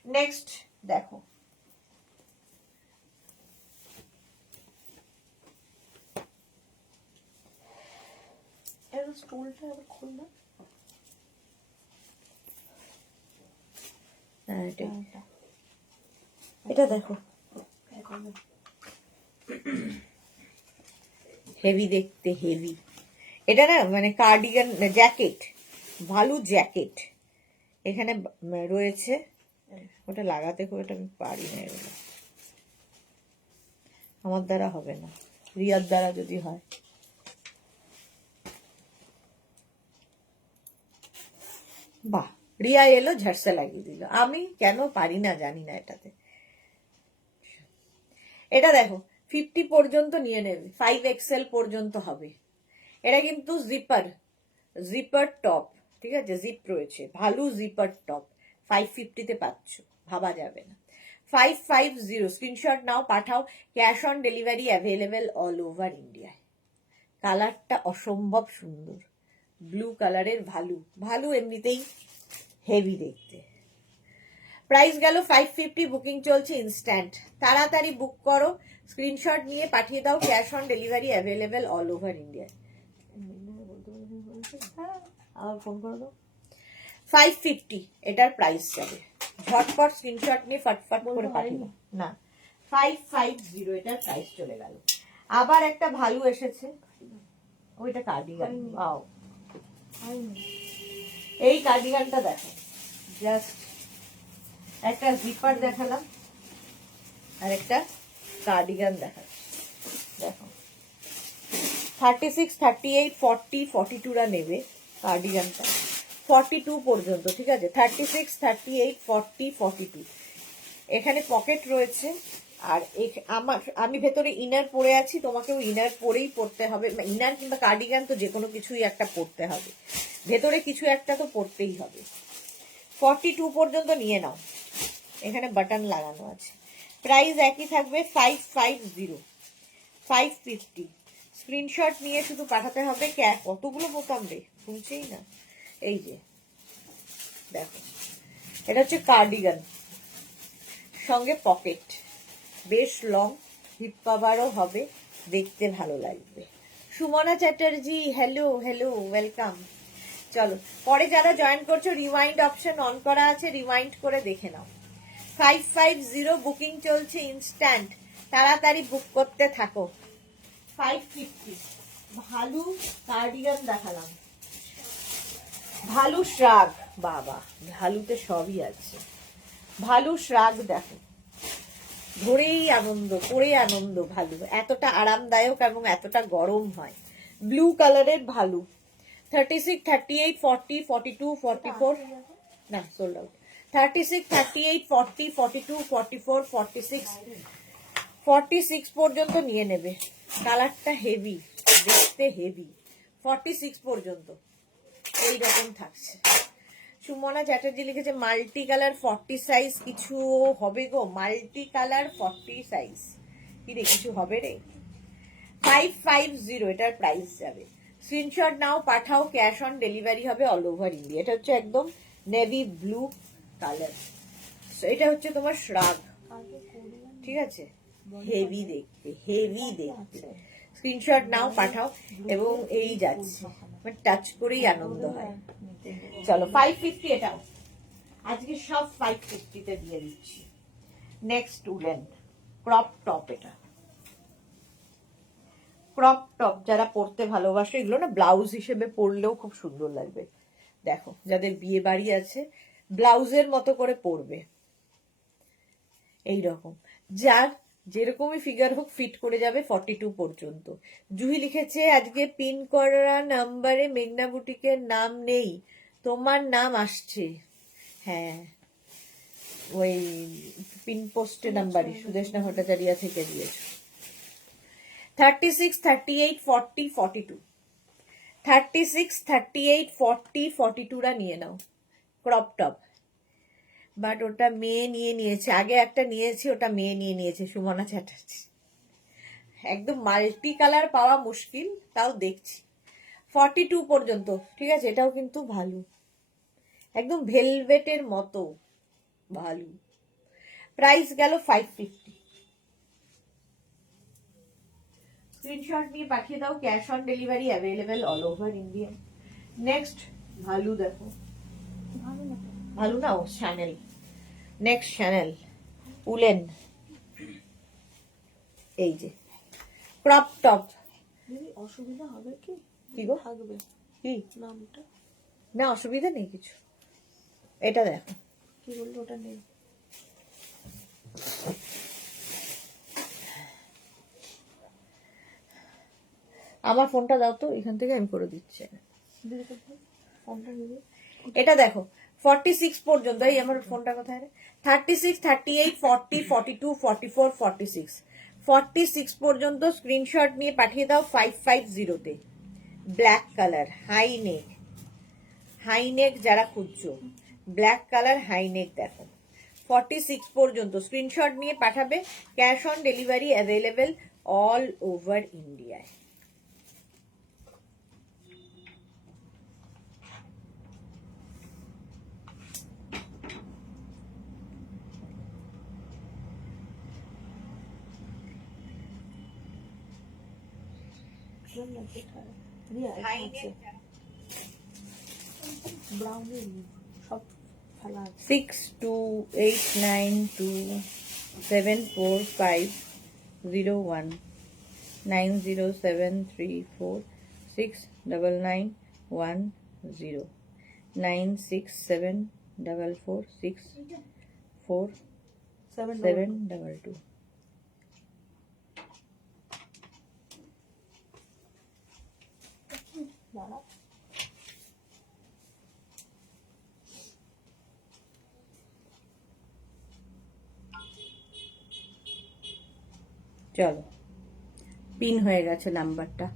নেক্সট দেখো, স্টুলটা খুল না। এটা দেখো, হেভি দেখতে, হেভি। এটা না মানে কার্ডিগান, জ্যাকেট, ভালো জ্যাকেট এখানে রয়েছে। ওটা লাগাতে খুব, এটা আমি পারি না, এগুলো আমার দ্বারা হবে না, রিয়ার দ্বারা যদি হয়। বাহ, রিয়া এলো, ঝাড়সা লাগিয়ে দিল। আমি কেন পারি না জানি না এটাতে। এটা দেখো 50 পর্যন্ত নিয়ে নেবে, 5XL পর্যন্ত হবে। এটা কিন্তু জিপার টপ, ঠিক আছে, জিপ রয়েছে, ভালো জিপার টপ। 550-তে পাচ্ছ, ভাবা যাবে না। 550। স্ক্রিনশট নাও, পাঠাও, cash on delivery available all over ইন্ডিয়ায়। কালারটা অসম্ভব সুন্দর, ব্লু কালারের ভালু এমনিতেই হেভি দেখতে। প্রাইস গেল 550। বুকিং চলছে ইনস্ট্যান্ট, তাড়াতাড়ি বুক করো, স্ক্রিনশট নিয়ে পাঠিয়ে দাও, cash on delivery available all over India. আবার ফোন করে দাও। 550 এটার প্রাইস যাবে, ঝটপট স্ক্রিনশট নিয়ে ফটফট করে পাঠিয়ে দাও। না, 550 এটার প্রাইস চলে গেল। আবার একটা ভালো এসেছে, ওইটা কার্ডিগান। ওয়াও, এই কার্ডিগানটা দেখো, জাস্ট একটা জিপার দেখালাম আর একটা কার্ডিগান দেখাচ্ছি, দেখো 36, 38, 40, 42রা নেবে কার্ডিগানটা, 42 পর্যন্ত, ঠিক আছে। 36, 38, 40, 42। এখানে পকেট রয়েছে, আর আমি ভেতরে ইনার পরে আছি, তোমাকেও ইনার পরেই পরতে হবে, ইনার কিংবা কার্ডিগান তো যে কোনো কিছুই একটা পরতে হবে, ভেতরে কিছু একটা তো পরতেই হবে। 42 পর্যন্ত নিয়ে নাও, এখানে বাটন লাগানো আছে। প্রাইস একই থাকবে, 550, 550। স্ক্রিনশট নিয়ে শুধু পাঠাতে হবে। কতগুলো বোতাম রে, শুনছেই না। এই যে দেখো, এটা হচ্ছে কার্ডিগান, সঙ্গে পকেট, বেশ লং, হিপ কভারও হবে, দেখতে ভালো লাগবে। Sumana Chatterjee, hello hello, welcome. চলো, পরে যারা জয়েন করছো, রিওয়াইন্ড অপশন অন করা আছে, রিওয়াইন্ড করে দেখে নাও। 550 বুকিং চলছে ইনস্ট্যান্ট, তাড়াতাড়ি বুক করতে থাকো। 550 ভালো কার্ডিগান দেখালাম, ভালো শ্রাগ, বাবা ভালুতে সবই আছে। ভালো শ্রাগ দেখো, ধরেই আনন্দ, পরে আনন্দ। ভালো, এতটা আরামদায়ক এবং এতটা গরম হয়। ব্লু কালারের ভালো। 36, 38, 40, 42, 44, না সোল্ড আউট। 36, 38, 40, 42, 44, 46, 46 পর্যন্ত নিয়ে নেবে। কালারটা হেভি, দেখতে হেভি। 46 পর্যন্ত এইরকম থাকছে। সুমনা চ্যাটার্জি লিখেছে মাল্টি কালার 40 সাইজ কিছু হবে গো? মাল্টি কালার 40 সাইজ কি রে, কিছু হবে রে? 550 এটার প্রাইস যাবে। স্ক্রিনশট নাও, পাঠাও, ক্যাশ অন ডেলিভারি হবে অল ওভার ইন্ডিয়া। এটা হচ্ছে একদম নেভি ব্লু কালার। এটা হচ্ছে তোমার শ্রাগ, ঠিক আছে? হেভি দেখতে, হেভি দেখতে। স্ক্রিনশট নাও, পাঠাও, এবং এই যাচ্ছে মানে টাচ করেই আনন্দ হয়। চলো 550 এটা আজকে সব 550 তে দিয়ে দিচ্ছি। Next woollen crop top. এটা ক্রপ টপ যারা পরতে ভালোবাসে, এগুলো না ব্লাউজ হিসেবে পরলেও খুব সুন্দর লাগবে। দেখো, যাদের বিয়ে বাড়ি আছে ব্লাউজের মতো করে পরবে এইরকম, যার যেরকমই ফিগার হোক ফিট করে যাবে 42 পর্যন্ত। জুহি লিখেছে আজকে পিন করা নাম্বারে মেঘনা বুটিকের নাম নেই, তোমার নাম আসছে। হ্যাঁ, ওই পিন পোস্টে নাম্বারে সুদেশনা ভট্টাচার্য থেকে দিয়েছে। 36, 38, 40, 42, 36, 38, 40, 42 রা নিয়ে নাও ক্রপ টপ। বাট ওটা মেয়ে নিয়ে নিয়েছে, আগে একটা নিয়েছি, ওটা মেয়ে নিয়ে নিয়েছে, সুমনা চ্যাটার্জি। একদম মাল্টি কালার পাওয়া মুশকিল, তাও দেখছি। 42 পর্যন্ত, ঠিক আছে? এটাও কিন্তু ভালো, একদম ভেলভেটের মতো ভালো। প্রাইস গেল 550। স্ক্রিনশট নিয়ে পাঠিয়ে দাও, cash on delivery available all over India. Next value দেখো, ভালো না? ও শ্যানেল। নেক্সট শ্যানেল উলেন, এই যে ক্রপ টপ। অসুবিধা হবে কি? কি গো? থাকবে কি নামটা? না, অসুবিধা নেই কিছু। এটা দেখো, কি বললো ওটা নেই? আমার ফোনটা দাও তো, এখান থেকে আমি করে দিচ্ছি। ফোনটা নিবি? এটা দেখো 46 পর্যন্ত। এই আমার ফোনটা কোথায় রে? 36, 38, 40, 42, 44, 46, 46 পর্যন্ত স্ক্রিনশট নিয়ে পাঠিয়ে দাও 550 তে। Black colour high neck, high neck যারা খুঁজছো, ব্ল্যাক কালার হাই নেক দেখো। 46 পর্যন্ত স্ক্রিনশট নিয়ে পাঠাবে, cash on delivery available all over ইন্ডিয়ায়। সব ফেলা আছে। 6, 2, 8, 9, 2, 7, 4, 5, 0, 1, 9, 0, 7, 3, 4, 6, 9, 9, 1, 0, 9, 6, 7, 4, 4, 6, 4, 7 7, 2, 2। দাঁড়া। চলো, পিন হয়ে গেছে নাম্বারটা।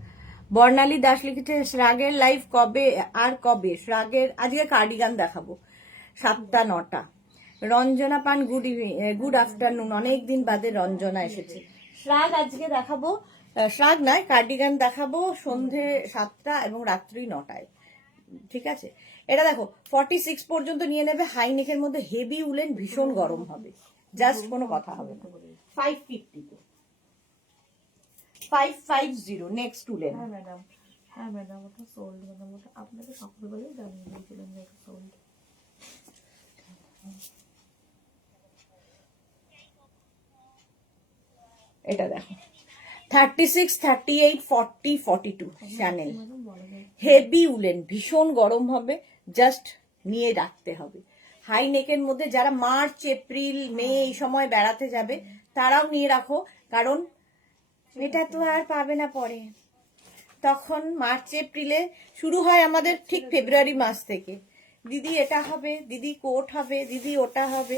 বর্ণালী দাস লিখেছে শ্রাগের লাইভ কবে আর কবে? শ্রাগের আজকে কার্ডিগান দেখাবো 7টা 9টা। রঞ্জনা পান গুড আফটারনুন, অনেকদিন বাদে রঞ্জনা এসেছে। শ্রাগ আজকে দেখাবো, শ্রাগ নয় কার্ডিগান দেখাবো সন্ধে 7টা এবং রাত্রি 9টায়, ঠিক আছে? এটা দেখো 46 পর্যন্ত নিয়ে নেবে, হাই নেকের মধ্যে হেভি উলেন, ভীষণ গরম হবে, জাস্ট কোনো কথা হবে না। 550 তে 550 নেক্সট উলেন। হ্যাঁ ম্যাডাম, হ্যাঁ ম্যাডাম, ওটা সোল্ড ম্যাডাম, ওটা আপনাকে সকালবেলায় জানিয়ে দিয়েছিলেন যে এটা সোল্ড। এটা দেখো 36, 38, 40, 42 শ্যানেল, হেভি উলেন, ভীষণ গরম হবে, জাস্ট নিয়ে রাখতে হবে। হাই নেকের মধ্যে যারা মার্চ, এপ্রিল, মে এই সময় বেড়াতে যাবে তারাও নিয়ে রাখো, কারণ এটা তো আর পাবে না পরে। তখন মার্চ এপ্রিলে শুরু হয় আমাদের ঠিক ফেব্রুয়ারি মাস থেকে, দিদি এটা হবে, দিদি কোট হবে, দিদি ওটা হবে,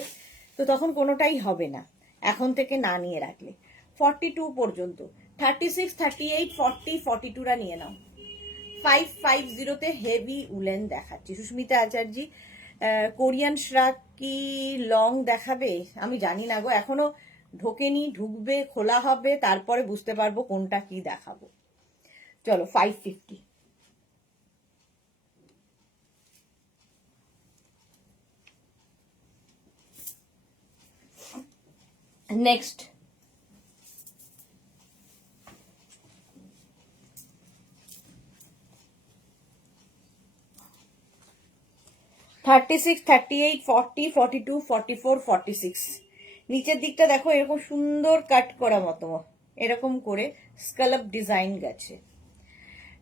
তো তখন কোনোটাই হবে না এখন থেকে না নিয়ে রাখলে। 42 পর্যন্ত, 36, 38, 40, 42রা নিয়ে নাও। 550-তে হেভি উলেন দেখাচ্ছি। সুস্মিতা আচার্যি, কোরিয়ান শ্রাগ কি লং দেখাবে আমি জানি না গো, এখনো ঢোকেনি, ঢুকবে, খোলা হবে, তারপরে বুঝতে পারবো কোনটা কি দেখাবো। চলো 550। নেক্সট 36, 38, 40, 42, 44, 46। নিচের দিকটা দেখো এরকম সুন্দর কাট করা মতো, এরকম করে স্কালপ ডিজাইন গেছে।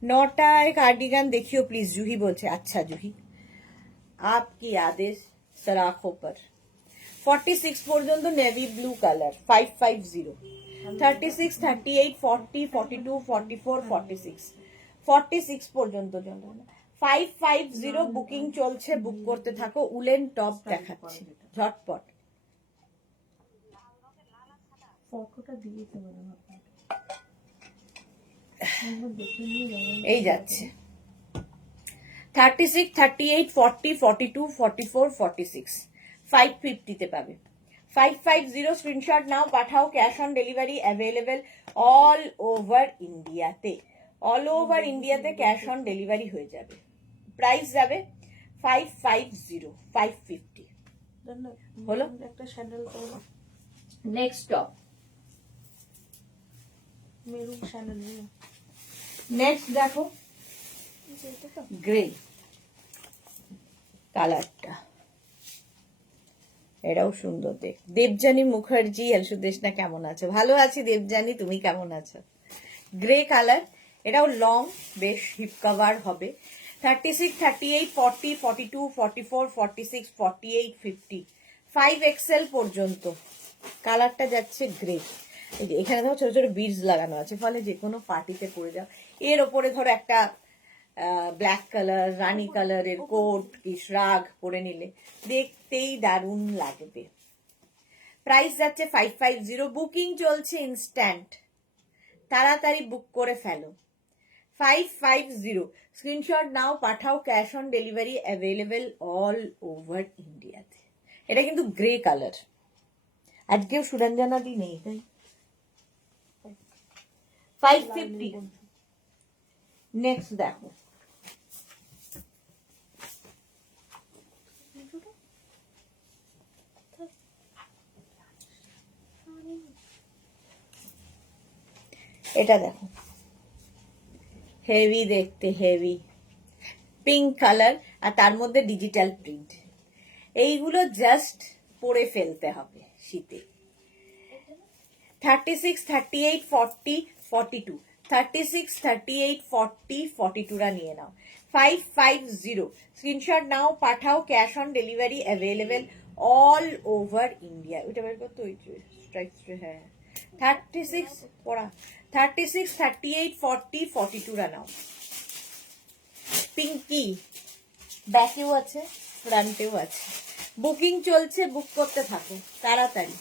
9টায় কার্ডিগান দেখিও প্লিজ, জুহি বলছে। আচ্ছা জুহি, आपकी आदेश सराखों पर। 46 পর্যন্ত নেভি ব্লু কালার, 550। 36, 38, 40, 42, 44, 46, 46 পর্যন্ত জন্য 550 বুকিং চলছে, বুক করতে থাকো। উলেন টপ দেখাচ্ছে ঝটপট। ফটোটা দিয়েছে মনে হয় আপনাকে, দেখে নিয়ে যাবেন। এই যাচ্ছে 36, 38, 40, 42, 44, 46, 550-তে পাবে। 550 স্ক্রিনশট নাও, পাঠাও। Cash on delivery available all over ইন্ডিয়াতে। অল ওভার ইন্ডিয়াতে ক্যাশ অন ডেলিভারি হয়ে যাবে। প্রাইস যাবে 550, 550 হলো। একটা স্যান্ডেল করবো, next top, maroon sandal. Next দেখো গ্রে কালারটা, এটাও সুন্দর দেখ। দেবজানী মুখার্জি সুদেশ না, কেমন আছো? ভালো আছি দেবজানী, তুমি কেমন আছো? গ্রে কালার, এটাও লং, বেশ হিপ কভার হবে। 36, 38, 40, 42, 44, 46, 48, 50, 5XL পর্যন্ত কালারটা যাচ্ছে গ্রে। এখানে ধরো ছোট ছোট বিডস লাগানো আছে, ফলে যে কোনো পার্টিতে পরে যাও। এর ওপরে ধরো একটা ব্ল্যাক কালার, রানী কালারের কোট কি শ্রাগ পরে নিলে দেখতেই দারুণ লাগবে। প্রাইস যাচ্ছে 550, বুকিং চলছে ইনস্ট্যান্ট, তাড়াতাড়ি বুক করে ফেলো। 550 স্ক্রিনশট নাও, পাঠাও। Cash on delivery available all over ইন্ডিয়াতে। এটা কিন্তু গ্রে কালার, আজকেও সুরঞ্জনা দি নেই তাই। 550। নেক্সট দেখো এটা, দেখো হেভি দেখতে, হেভি পিঙ্ক কালার, আর তার মধ্যে ডিজিটাল প্রিন্ট। এইগুলো জাস্ট পরে ফেলতে হবে শীতে। 36, 38, 40, 42, 36, 38, 40, 42রা নিয়ে নাও। 550 স্ক্রিনশট নাও, পাঠাও। Cash on delivery available all over India. ওইটা বের করতে, ওই স্ট্রাইপস, হ্যাঁ 36 পড়া। 36, 38, 40, 42রা নাও। পিঙ্কি ব্যাকেও আছে, ফ্রন্টেও আছে। বুকিং চলছে, বুক করতে থাকো তাড়াতাড়ি।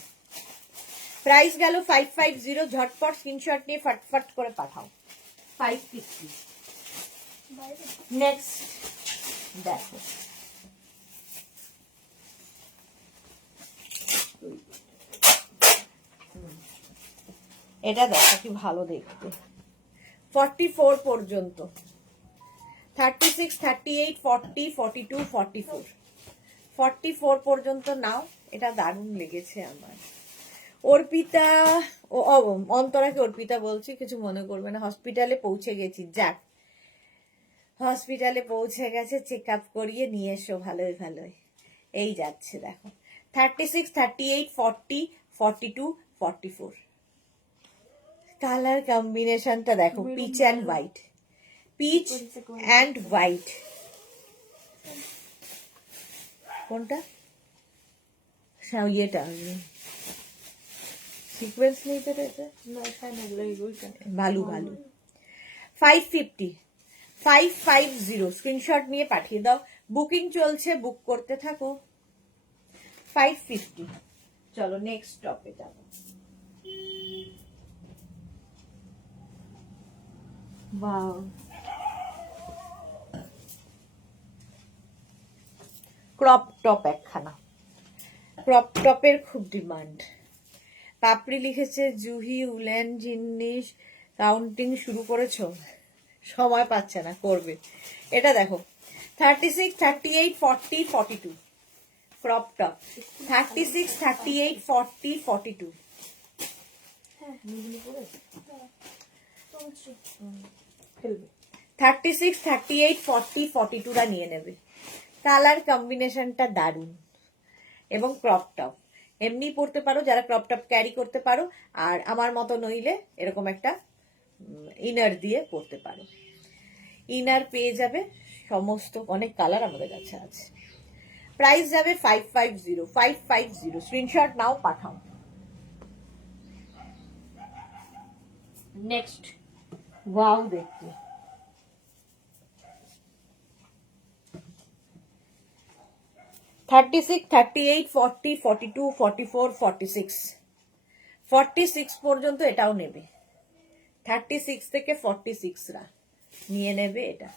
প্রাইস গেল 550, ঝটপট স্ক্রিনশট নিয়ে ফটফট করে পাঠাও। 550। নেক্সট দেখো এটা, দেখো কি ভালো দেখতে। 44 পর্যন্ত, 36, 38, 40, 42, 44, 44 পর্যন্ত নাও। এটা দারুণ লেগেছে আমার। অর্পিতা, ও অন্তরাকে অর্পিতা বলছি, কিছু মনে করবে না। হসপিটালে পৌঁছে গেছি, যাক হসপিটালে পৌঁছে গেছে, চেক আপ করিয়ে নিয়ে এসো ভালোই ভালোই। এই যাচ্ছে দেখো 36, 38, 40, 42, 44। কালার কম্বিনেশনটা দেখো, peach and white, peach and white. কোনটা? ইয়েটা সিকোয়েন্স নেই তো এতে না শাইন এগুলো ওইটা ভালো ভালো 550 550 স্ক্রিনশট নিয়ে পাঠিয়ে দাও। বুকিং চলছে, বুক করতে থাকো। 550। চলো নেক্সট স্টপে যাবো। বাহ ক্রপ টপ একখানা, ক্রপ টপের খুব ডিমান্ড। পাপড়ি লিখেছে জুহি উলেন জিনিস কাউন্টিং শুরু করেছো? সময় পাচ্ছে না, করবে। এটা দেখো 36 38 40 42 ক্রপ টপ 36 38 40 42। হ্যাঁ এগুলো করে ফেলবে 36 38 40 42টা নিয়ে নেবে। কালার কম্বিনেশনটা দারুণ এবং ক্রপ টপ এমনি পরতে পারো যারা ক্রপ টপ ক্যারি করতে পারো, আর আমার মতো নইলে এরকম একটা ইনার দিয়ে পরতে পারো। ইনার পেয়ে যাবে সমস্ত, অনেক কালার আমাদের কাছে আছে। প্রাইস যাবে 550 550। স্ক্রিনশট নাও, পাঠাও। নেক্সট ওয়াও দেখতে, থার্টি সিক্স 38 40 42 44 46 46 পর্যন্ত এটাও নেবে। 36 থেকে 46রা নিয়ে নেবে এটা।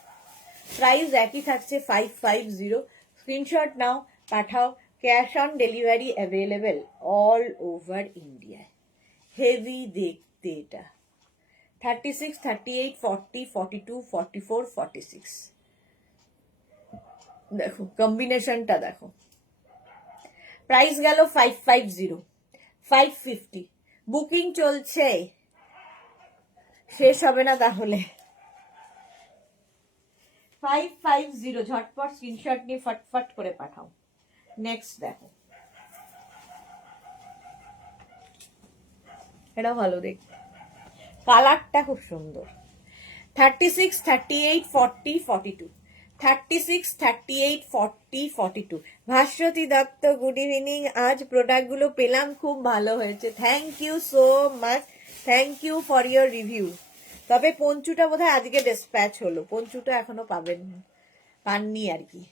প্রাইস একই থাকছে 550। স্ক্রিনশট নাও, পাঠাও। Cash on delivery available all over India. Heavy দেখতে এটা। 36 38 40 42 44 46 দেখো কম্বিনেশনটা দেখো। প্রাইস গেল 550 550। বুকিং চলছে, শেষ হবে না তাহলে। 550 ঝটপট স্ক্রিনশট নিয়ে ফটফট করে পাঠাও। নেক্সট দেখো, এটা ভালো দেখতে, কালারটা খুব সুন্দর। 36 38 40 42 36 38 40 42। Bhaswati Dutta good evening. আজ প্রোডাক্টগুলো পেলাম, খুব ভালো হয়েছে, thank you so much, thank you for your review. তবে পঞ্চুটা বোধহয় আজকে ডিসপ্যাচ হলো, পঞ্চুটা এখনো পাননি আর কি।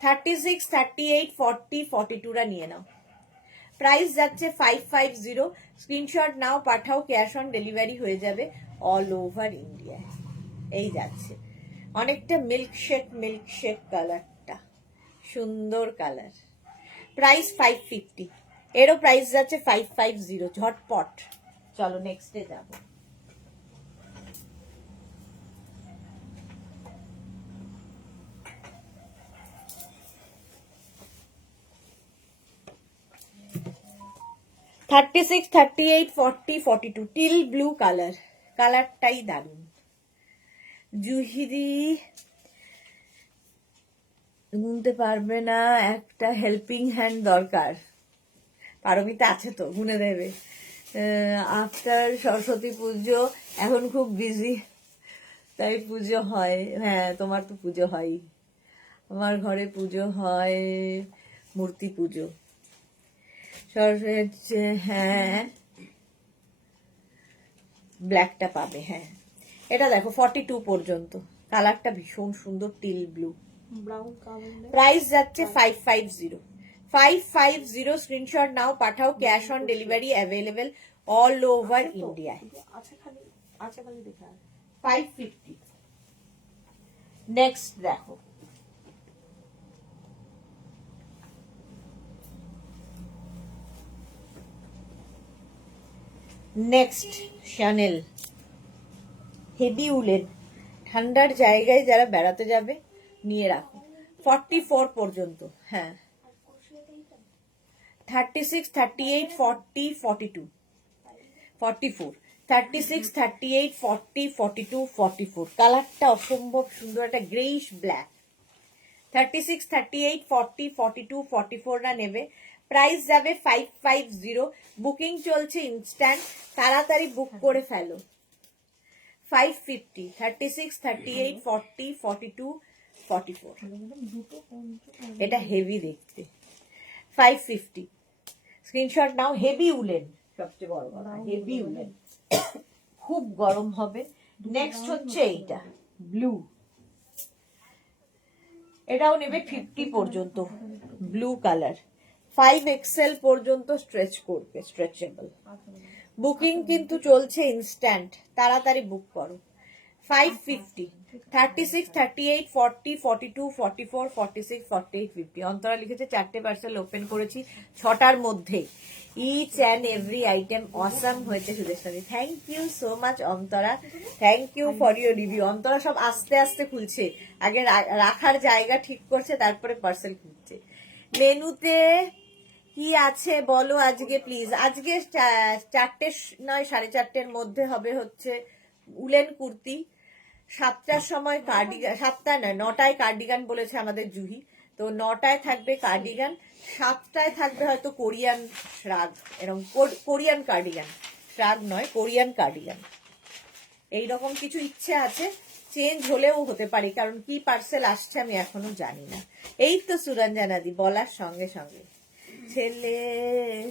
36 38 40 42রা নিয়ে নাও। প্রাইস যাচ্ছে 550। স্ক্রিনশট নাও, পাঠাও। ক্যাশ অন ডেলিভারি হয়ে যাবে অল ওভার ইন্ডিয়া। এই যাচ্ছে অনেকটা মিল্কশেক কালারটা, সুন্দর কালার। প্রাইস 550। এরও প্রাইস যাচ্ছে 550 ঝটপট। চলো নেক্সটে যাব। 36 38 40 42 টিল ব্লু কালার, কালারটাই দারুণ। জুহিদি গুনতে পারবে না, একটা হেল্পিং হ্যান্ড দরকার। পারমিতা আছে তো, গুনে দেবে। আফটার সরস্বতী পুজো এখন খুব বিজি, তাই পুজো হয়। হ্যাঁ তোমার তো পুজো হয়, আমার ঘরে পুজো হয়, মূর্তি পুজো সরস্বতী। হ্যাঁ ব্ল্যাকটা পাবে। হ্যাঁ এটা দেখো 42 পর্যন্ত, কালারটা ভীষণ সুন্দর, teal blue. Brown colour price যাচ্ছে 550 550। স্ক্রিনশট নাও, পাঠাও। Cash on delivery available all over India. আছে খালি দেখা 550। নেক্সট দেখো, নেক্সট শ্যানেল হেভি উলেন। ঠান্ডার জায়গায় যারা বেড়াতে যাবে নিয়ে রাখো। 44 পর্যন্ত। হ্যাঁ 36 38 40 42 44 36 38 40 42 44। কালারটা অসম্ভব সুন্দর, একটা গ্রেইশ ব্ল্যাক। 36 38 40 42 44রা নেবে। প্রাইস যাবে 550। বুকিং চলছে ইনস্ট্যান্ট, তাড়াতাড়ি বুক করে ফেলো। 550 36 38 40 42 44। এটা হেভি দেখতে। 550। স্ক্রিনশট নাও, হেভি উলেন, সবচেয়ে বড় কথা হেভি উলেন, খুব গরম হবে। নেক্সট হচ্ছে এইটা ব্লু, এটাও নেবে 50 পর্যন্ত, ব্লু কালার, 5XL পর্যন্ত স্ট্রেচ করবে, স্ট্রেচেবল। বুকিং কিন্তু চলছে ইনস্ট্যান্ট, তাড়াতাড়ি বুক করো। 550, 36, 38, 40, 42, 44, 46, 48, 50। অন্তরা লিখেছে 4টে পার্সেল ওপেন করেছি 6টার মধ্যে। Each and every item awesome হয়েছে সুদেশনাদি। Thank you so much Antara, thank you for your review. Antara সব আস্তে আস্তে খুলছে, আগে রাখার জায়গা ঠিক করছে, তারপরে পার্সেল খুলছে। মেনুতে কি আছে বলো আজকে প্লিজ। আজকে 4টে নয় 4:30-এর মধ্যে হবে হচ্ছে উলেন কুর্তি, 7টার সময় কার্ডিগান, 7টা নয় 9টায় কার্ডিগান বলেছে আমাদের জুহি, তো 9টায় থাকবে কার্ডিগান, 7টায় থাকবে হয়তো কোরিয়ান শ্রাগ, এরকম কোরিয়ান কার্ডিগান, শ্রাগ নয় কোরিয়ান কার্ডিগান, এইরকম কিছু ইচ্ছে আছে। চেঞ্জ হলেও হতে পারে, কারণ কি পার্সেল আসছে আমি এখনো জানি না। এই তো সুরঞ্জনাদি বলার সঙ্গে সঙ্গে ছেলে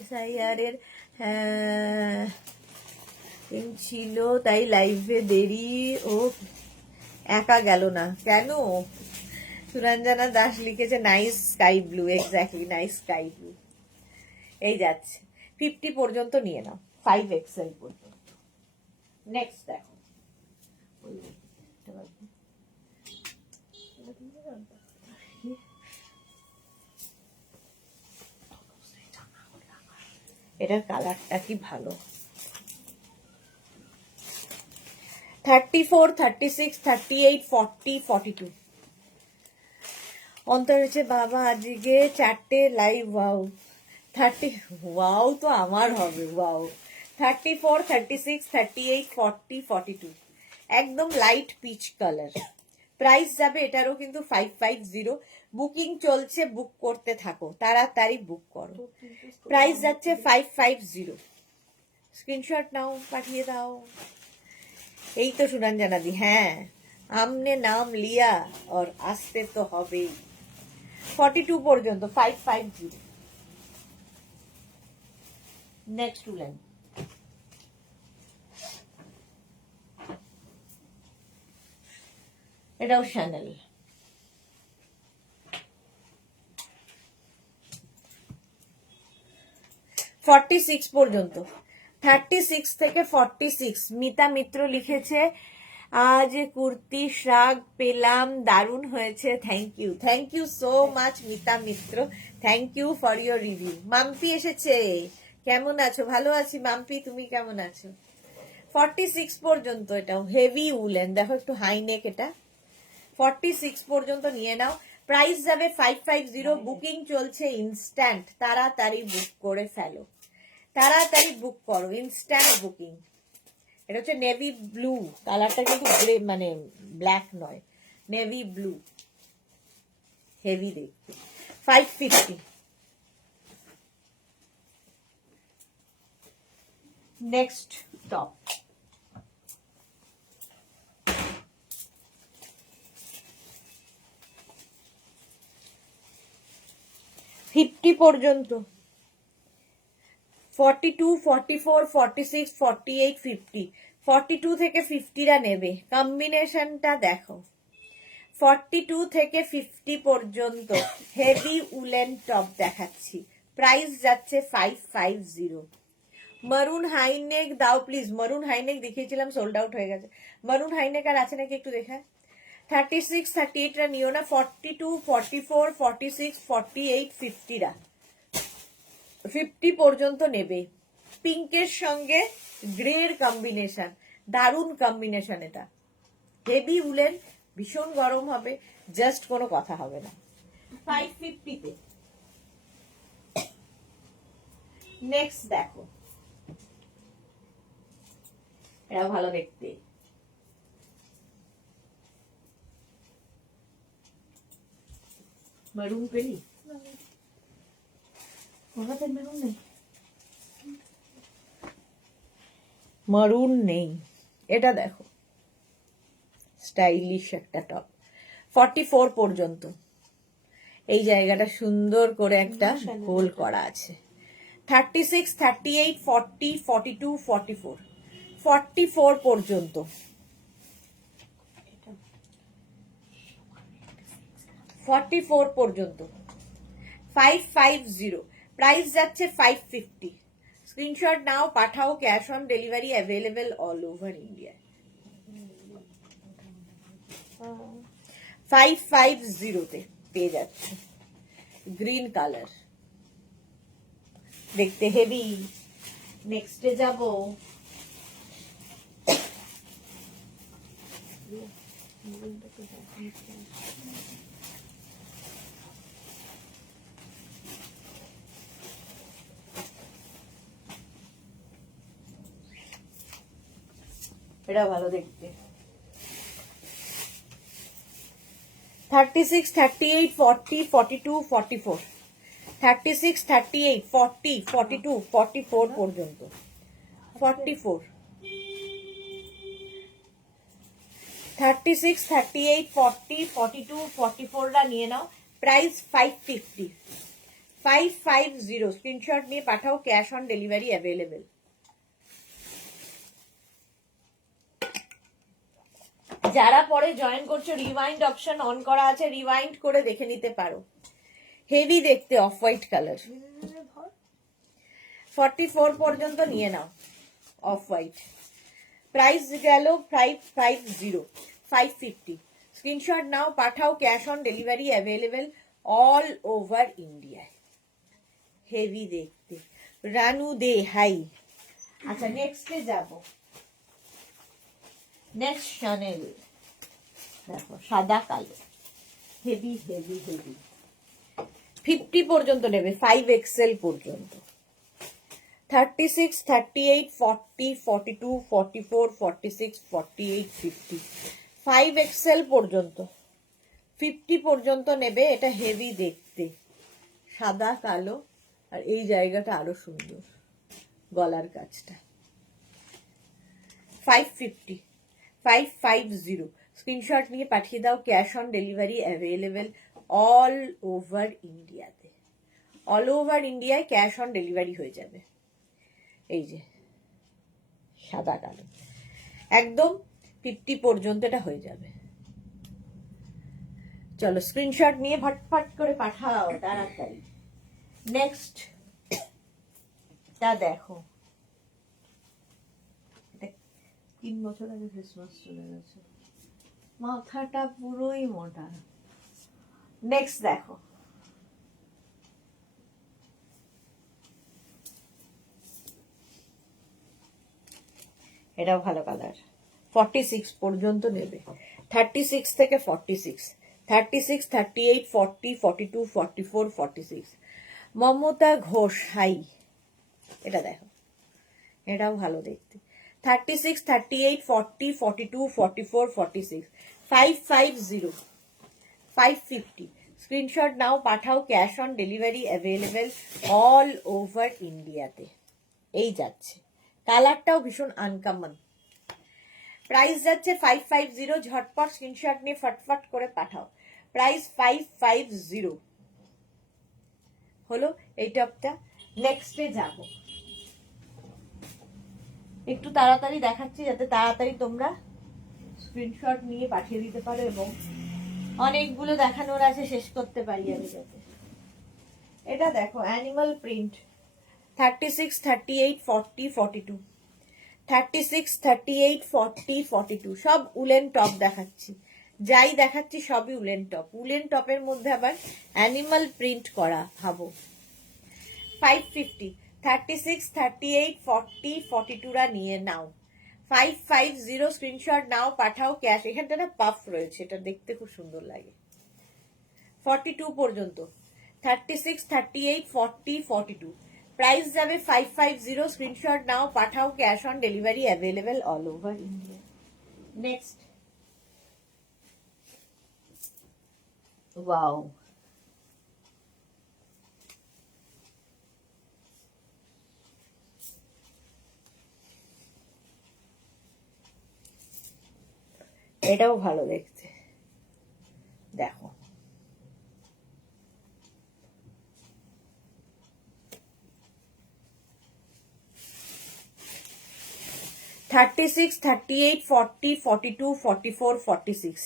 সাইয়ারের ছিল তাই লাইভে দেরি, ও একা গেল না কেন? সুরঞ্জনা দাস লিখেছে nice sky blue, exactly nice sky blue. এই যাচ্ছে 50 পর্যন্ত নিয়ে নাও, 5XL পর্যন্ত। নেক্সট দেখো, এটার কালারটা কি ভালো। 34, 36, 38, 40, 42। অন্তর হচ্ছে বাবা আজকে 4টে লাইভ, ওয়াও 30, ওয়াও তো আমার হবে, ওয়াও। 34, 36, 38, 40, 42, একদম লাইট পিচ কালার। প্রাইস যাবে এটারও কিন্তু 550। বুকিং চলছে, বুক করতে থাকো, তাড়াতাড়ি বুক করো। প্রাইস যাচ্ছে 550, স্ক্রিনশট নাও, পাঠিয়ে দাও। এই তো সুরঞ্জনা দি, হ্যাঁ আমনে নাম লিয়া और আসতে তো হবেই। 42 পর্যন্ত 550। নেক্সট উলেন, এটাও শ্যানেল, $46 পর্যন্ত, 36 থেকে 46। মিতা মিত্র লিখেছে আজ কুর্তি শ্রাগ পেলাম, দারুণ হয়েছে, thank you so much Mita Mitra, thank you for your review. Mampi এসেছে, কেমন আছো? ভালো আছি মাম্পি, তুমি কেমন আছো? 46 পর্যন্ত, এটাও হেভি উলেন, দেখো একটু হাই নেক, এটা 46 পর্যন্ত নিয়ে নাও। প্রাইস যাবে 550। বুকিং চলছে ইনস্ট্যান্ট, তাড়াতাড়ি বুক করে ফেলো, তাড়াতাড়ি বুক করো, ইনস্ট্যান্ট বুকিং। এটা হচ্ছে নেভি ব্লু কালারটা, কিন্তু গ্রে মানে ব্ল্যাক নয়, নেভি ব্লু, হেভি দেখতে। 550। নেক্সট টপ, $50 পর্যন্ত, 42, 44, 46, 48, 50। 42 থেকে 50রা নেবে, কম্বিনেশনটা দেখো। 42 থেকে 50 পর্যন্ত হেভি উলেন টপ দেখাচ্ছি, প্রাইস যাচ্ছে 550। মারুন হাইনেক দাও প্লিজ, মারুন হাইনেক দেখিয়েছিলাম, সোল্ড আউট হয়ে গেছে। মারুন হাইনেক আর আছে নাকি একটু দেখায়। 36, 38রা নিও না, 42, 44, 46, 48, 50রা 50 পর্যন্ত নেবে। পিঙ্কের সঙ্গে গ্রের কম্বিনেশন, দারুণ কম্বিনেশন, এটা হেভি উলেন, ভীষণ গরম হবে, জাস্ট কোনো কথা হবে না। 550-তে নেক্সট দেখো, এটা ভালো দেখতে, মারুন পেলি, মারুন নেই, এটা দেখো স্টাইলিশ একটা টপ। 44 পর্যন্ত, এই জায়গাটা সুন্দর করে একটা হোল করা আছে, 36, 38, 40, 42, 44, 44 পর্যন্ত। 44 পর্যন্ত 550, প্রাইস যাচ্ছে 550। স্ক্রিনশট নাও, পাঠাও, cash on delivery available all over India. 550 তে পেয়ে যাচ্ছে, গ্রিন কালার, দেখতে হেভি। নেক্সটে যাব, এটা ভালো দেখতে। 36, 38, 40, 42, 44, 36, 38, 40, 42, 44 পর্যন্ত। 44, 36, 38, 40, 42, 44 রা নিয়ে নাও, প্রাইস 550। 550, স্ক্রিনশট নিয়ে পাঠাও, ক্যাশ অন ডেলিভারি অ্যাভেলেবেল। যারা পরে জয়েন করছো, রিওয়াইন্ড অপশন অন করা আছে, রিওয়াইন্ড করে দেখে নিতে পারো। হেভি দেখতে, অফ হোয়াইট কালার। 44 পর্যন্ত নিয়ে নাও, অফ হোয়াইট। প্রাইস গেল 550, 550। স্ক্রিনশট নাও, পাঠাও, cash on delivery available all over ইন্ডিয়ায়। হেভি দেখতে, রানু দে হাই। আচ্ছা, নেক্সটে যাব। নেক্সট শানেল, দেখো সাদা কালো, হেভি হেভি হেভি। 50 পর্যন্ত নেবে, 5XL পর্যন্ত। 36, 38, 40, 42, 44, 46, 48, 50, 5XL পর্যন্ত। 50 পর্যন্ত নেবে। এটা হেভি দেখতে, সাদা কালো, আর এই জায়গাটা আরো সুন্দর, গলার কাছটা। 550, 550, স্ক্রিনশট নিয়ে পাঠিয়ে দাও, cash on delivery available all over ইন্ডিয়াতে। অল ওভার ইন্ডিয়ায় ক্যাশ অন ডেলিভারি হয়ে যাবে। এই যে সাদা কালো, একদম 50 পর্যন্ত এটা হয়ে যাবে। চলো, স্ক্রিনশট নিয়ে ফটফট করে পাঠাও তাড়াতাড়ি। নেক্সট টা দেখো, 3 বছর আগে ক্রিসমাস চলে গেছে, মাথাটা পুরোই মোটা। নেক্সট দেখো, এটাও ভালো কালার। 46 পর্যন্ত নেবে, 36 থেকে 46, 36, 38, 40, 42, 44, 46। মমতা ঘোষ হাই, এটা দেখো, এটাও ভালো দেখতে। 36, 38, 40, 42, 44, 46, 550, 550। স্ক্রিনশট নাও, পাঠাও, cash on delivery available all over ইন্ডিয়াতে। এই যাচ্ছে, কালারটাও ভীষণ আনকমন। প্রাইস যাচ্ছে 550, ঝটপট স্ক্রিনশট নিয়ে ফটফট করে পাঠাও। প্রাইস 550 হলো এই টপটা। নেক্সটে যাব, একটু তাড়াতাড়ি দেখাচ্ছি যাতে তাড়াতাড়ি তোমরা স্ক্রিনশট নিয়ে পাঠিয়ে দিতে পারো, এবং অনেকগুলো দেখানোর আছে, শেষ করতে পারি আমি যাতে। এটা দেখো, অ্যানিমাল প্রিন্ট। 36, 38, 40, 42, 36, 38, 40, 42, সব উলেন টপ দেখাচ্ছি। যাই দেখাচ্ছি সবই উলেন টপ। উলেন টপের মধ্যে আবার অ্যানিমাল প্রিন্ট করা, ভাবো। 550, 36, 38, 40, 42 রা নিয়ে নাও। 550, স্ক্রিনশট নাও, পাঠাও, ক্যাশ। এখানটা না পাফ রয়েছে, এটা দেখতে খুব সুন্দর লাগে। 42 পর্যন্ত, 36, 38, 40, 42, প্রাইস যাবে 550, স্ক্রিনশট নাও, পাঠাও, cash on delivery available all over India. Next, wow, এটাও ভালো দেখতে, দেখো। 36, 38, 40, 42, 44, 46।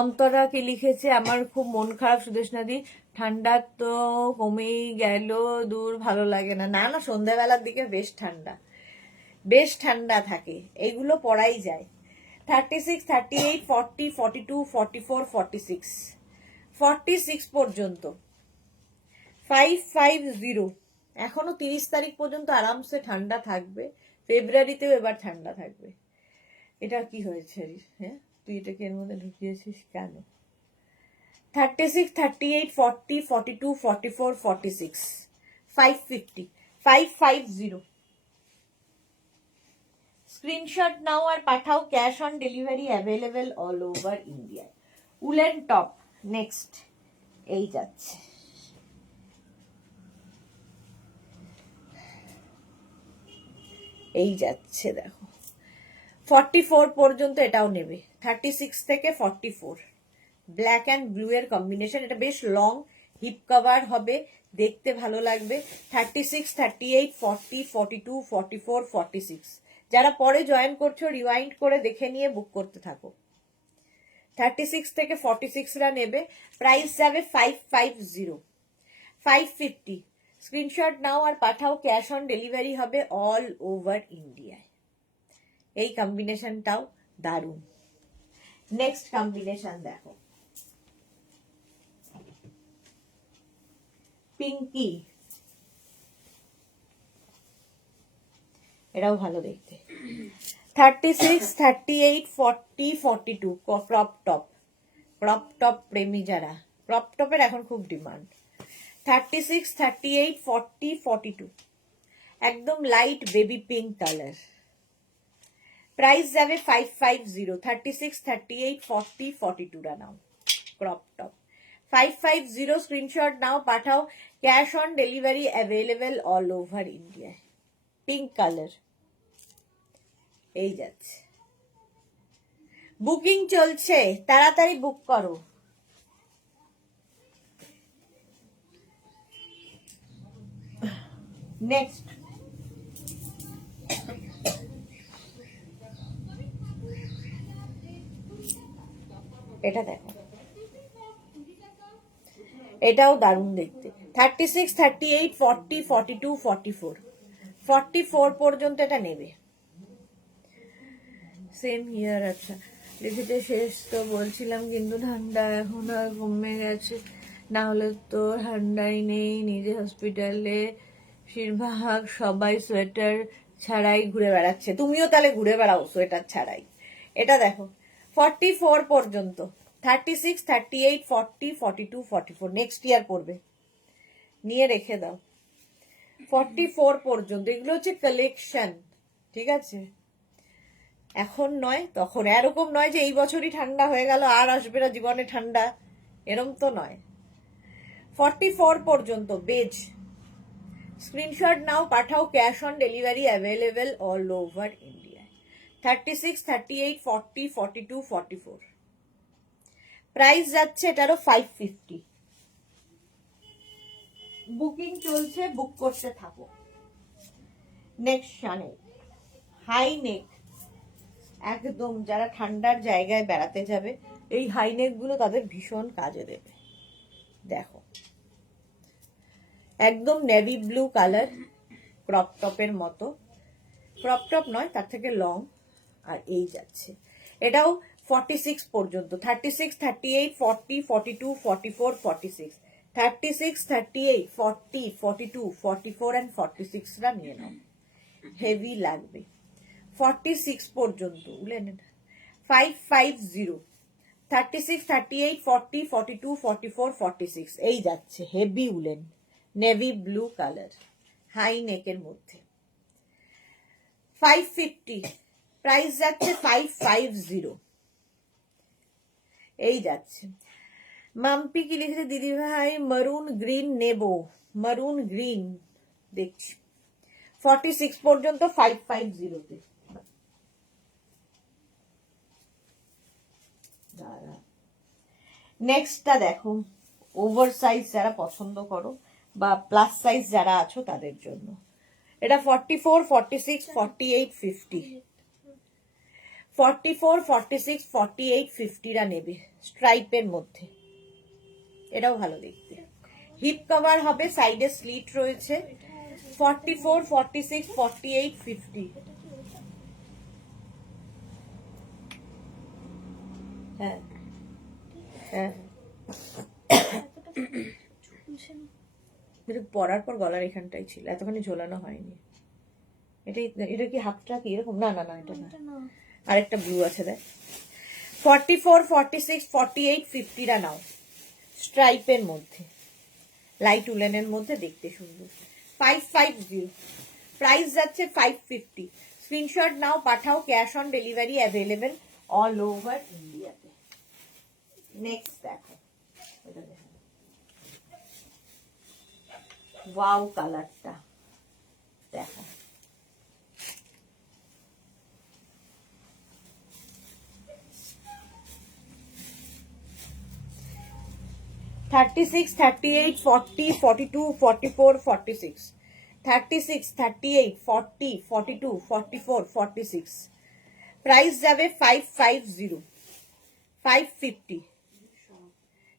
অন্তরা কি লিখেছে, আমার খুব মন খারাপ সুদেশনাদি, ঠান্ডা তো কমেই গেল, দূর ভালো লাগে না। না না, সন্ধ্যাবেলার দিকে বেশ ঠান্ডা থাকে, এগুলো পড়াই যায়। 36, 38, 40, 42, 44, 46, 46 পর্যন্ত 550। এখনো 30 তারিখ পর্যন্ত আরামসে ঠান্ডা থাকবে, ফেব্রুয়ারিতেও এবার ঠান্ডা থাকবে। এটা কি হয়েছে? হ্যাঁ, তুই এটাকে এর মধ্যে ঢুকিয়েছিস কেন? 36, 38, 40, 42, 44, 46, 550, 550। স্ক্রিনশট নাও আর পাঠাও, cash on delivery available all over India. Woollen top next, এই যাচ্ছে। এই যাচ্ছে দেখো, 44 পর্যন্ত এটাও নেবে। 36 থেকে 44, ব্ল্যাক অ্যান্ড ব্লু এর কম্বিনেশন। এটা বেশ লং, হিপ কভার হবে, দেখতে ভালো লাগবে। 36, 38, 40, 42, 44, 46। যারা পরে জয়েন করছো রিওয়াইন্ড করে দেখে নিয়ে বুক করতে থাকো। 36 থেকে 46 রা নেবে, প্রাইস যাবে 550, 550। স্ক্রিনশট নাও আর পাঠাও, ক্যাশ অন ডেলিভারি হবে অল ওভার ইন্ডিয়ায়। এই কম্বিনেশনটাও দারুণ। নেক্সট কম্বিনেশন দেখো, পিঙ্কি, এটাও ভালো দেখতে। 36, 38, 40, 42 ক্রপ টপ প্রেমী যারা, ক্রপ টপের এখন খুব ডিমান্ড। 36, 38, 40, 42, একদম light baby pink colour. Price যাবে 550। 36, 38, 40, 42 রা নাও, ক্রপ টপ 550। স্ক্রিনশট নাও পাঠাও, cash on delivery available all over India. Pink colour, এই যাচ্ছে। বুকিং চলছে, তাড়াতাড়ি বুক করো। নেক্সট, এটা দেখো, এটাও দারুণ দেখতে। 36, 38, 40, 42, 44, 44 পর্যন্ত এটা নেবে। Same here. আচ্ছা, লিখিতে শেষ তো বলছিলাম, কিন্তু ঠান্ডা এখন আর কমে গেছে, না হলে তো ঠান্ডাই নেই। নিজে হসপিটালে বেশিরভাগ সবাই সোয়েটার ছাড়াই ঘুরে বেড়াচ্ছে, তুমিও তাহলে ঘুরে বেড়াও সোয়েটার ছাড়াই। এটা দেখো, 44 পর্যন্ত। 36, 38, 40, 42, 44, নেক্সট ইয়ার পড়বে, নিয়ে রেখে দাও। 44 পর্যন্ত, এগুলো হচ্ছে কালেকশন, ঠিক আছে? এখন নয় তখন, এরকম নয় যে এই বছরই ঠান্ডা হয়ে গেল আর আসবে না জীবনে ঠান্ডা, এরম তো নয়। 44 পর্যন্ত বেজ। স্ক্রিনশট নাও পাঠাও, cash on delivery available all over India. 36, 38, 40, 42, 44, price যাচ্ছে এটারও 550। বুকিং চলছে, বুক করতে থাকো। নেক্সট শানে, হাই নেক, একদম যারা ঠান্ডার জায়গায় বেড়াতে যাবে এই হাই নেক গুলো তাদের ভীষণ কাজে দেবে। দেখো, একদম নেভি ব্লু কালার, ক্রপ টপের মতো, ক্রপ টপ নয় তার থেকে লং, আর এই যাচ্ছে। এটাও 46 পর্যন্ত। 36, 38, 40, 42, 44, 46, 36, 38, 40, 42, 44 and 46 রা নিয়ে নাও, হেভি লাগবে। 46 পর্যন্ত উলেন, 550। 36, 38, 40, 42, 44, 46, এই যাচ্ছে heavy woollen, navy blue colour, high নেকের মধ্যে। 550, প্রাইস যাচ্ছে 550, এই যাচ্ছে। মাম্পি কি লিখেছে, দিদি ভাই মারুন গ্রিন নেব, মারুন গ্রিন দেখছি। 46 পর্যন্ত 550 তে। নেক্সটটা দেখো, ওভার সাইজ যারা পছন্দ করো বা প্লাস সাইজ যারা আছো তাদের জন্য। এটা 44, 46, 48, 50, 44, 46, 48, 50রা নেবে স্ট্রাইপের মধ্যে, এটাও ভালো দেখতে। হিপ কভার হবে, সাইডে স্লিট রয়েছে। 44, 46, 48, 50। হ্যাঁ হ্যাঁ, এটা পরার পর গলার এখানটাই ছিল, এতখানি ঝোলানো হয়নি। এটা কি হাফটা কি এরকম? না না না, এটা না, আরেকটা ব্লু আছে দেখ। 44, 46, 48, 50রা নাও স্ট্রাইপের মধ্যে, লাইট উলেনের মধ্যে, দেখতে সুন্দর। 550, প্রাইস যাচ্ছে 550। স্ক্রিনশট নাও, পাঠাও, cash on delivery available all over ইন্ডিয়াতে। নেক্সট দেখো, এটা দেখো, ওয়াও কালারটা দেখো, $36, $38, $40, $42, $44, $46, $36, $38, $40, $42, $44, $46, প্রাইস যাবে 550, 550,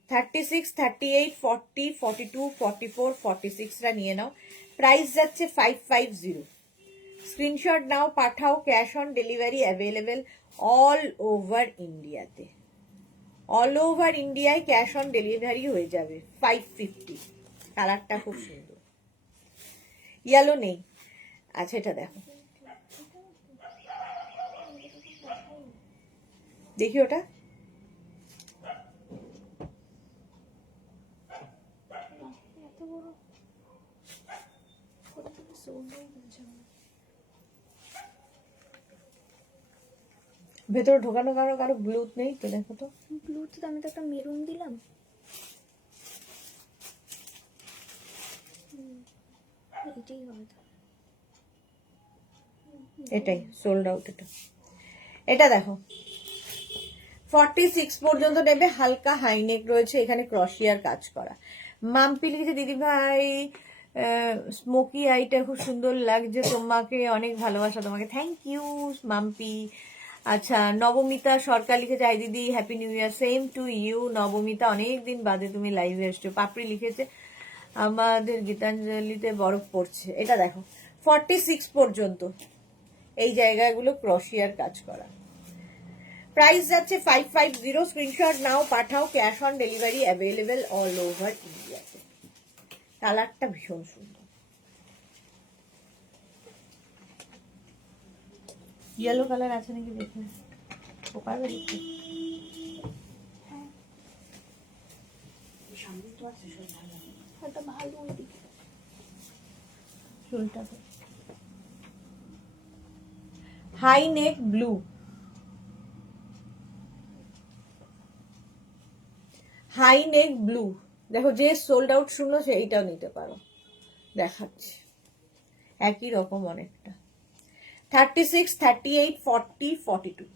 36, 38, 40, 42, 44, 46রা নিয়ে নাও, প্রাইস যাচ্ছে 550। স্ক্রিনশট নাও, পাঠাও, cash on delivery available all over ইন্ডিয়াতে, অল ওভার ইন্ডিয়ায় ক্যাশ অন ডেলিভারি হয়ে যাবে। 550, কালারটা খুব সুন্দর, ইয়েলো নেই। আচ্ছা এটা দেখো, দেখি ওটা, ভেতরে ঢোকানো কারো কারো ব্লুথ নেই তো, দেখো তো। ব্লুটুথ আমি তো একটা মেরুন দিলাম। এটাই হবে তো। এটাই সোল্ড আউট। এটা দেখো 46 পর্যন্ত নেবে, হালকা হাইনেক রয়েছে, এখানে ক্রশিয়ার কাজ করা। মাম্পি লিখেছে, দিদি ভাই স্মোকি আইটা খুব সুন্দর লাগছে তোমাকে, অনেক ভালোবাসা তোমাকে। Thank you Mampi. আচ্ছা নবমিতা সরকার লিখেছে, আই দিদি happy new year. Same to you Nabamita, অনেকদিন বাদে তুমি লাইভে এসছো। পাপড়ি লিখেছে, আমাদের গীতাঞ্জলিতে বরফ পড়ছে। এটা দেখো 46 পর্যন্ত এই জায়গাগুলো ক্রশিয়ার কাজ করা, প্রাইস যাচ্ছে 550। স্ক্রিনশট নাও, পাঠাও, cash on delivery available all over ইন্ডিয়াতে। কালারটা ভীষণ সুন্দর, ইয়েলো কালার আছে নাকি দেখে পারবে দেখতে। একটা ভালো দিকে চুলটা high neck blue, high neck blue দেখো, যে সোল্ড আউট শুনলো সেইটাও নিতে পারো, দেখাচ্ছে একই রকম অনেকটা। 36, 38, 40, 42,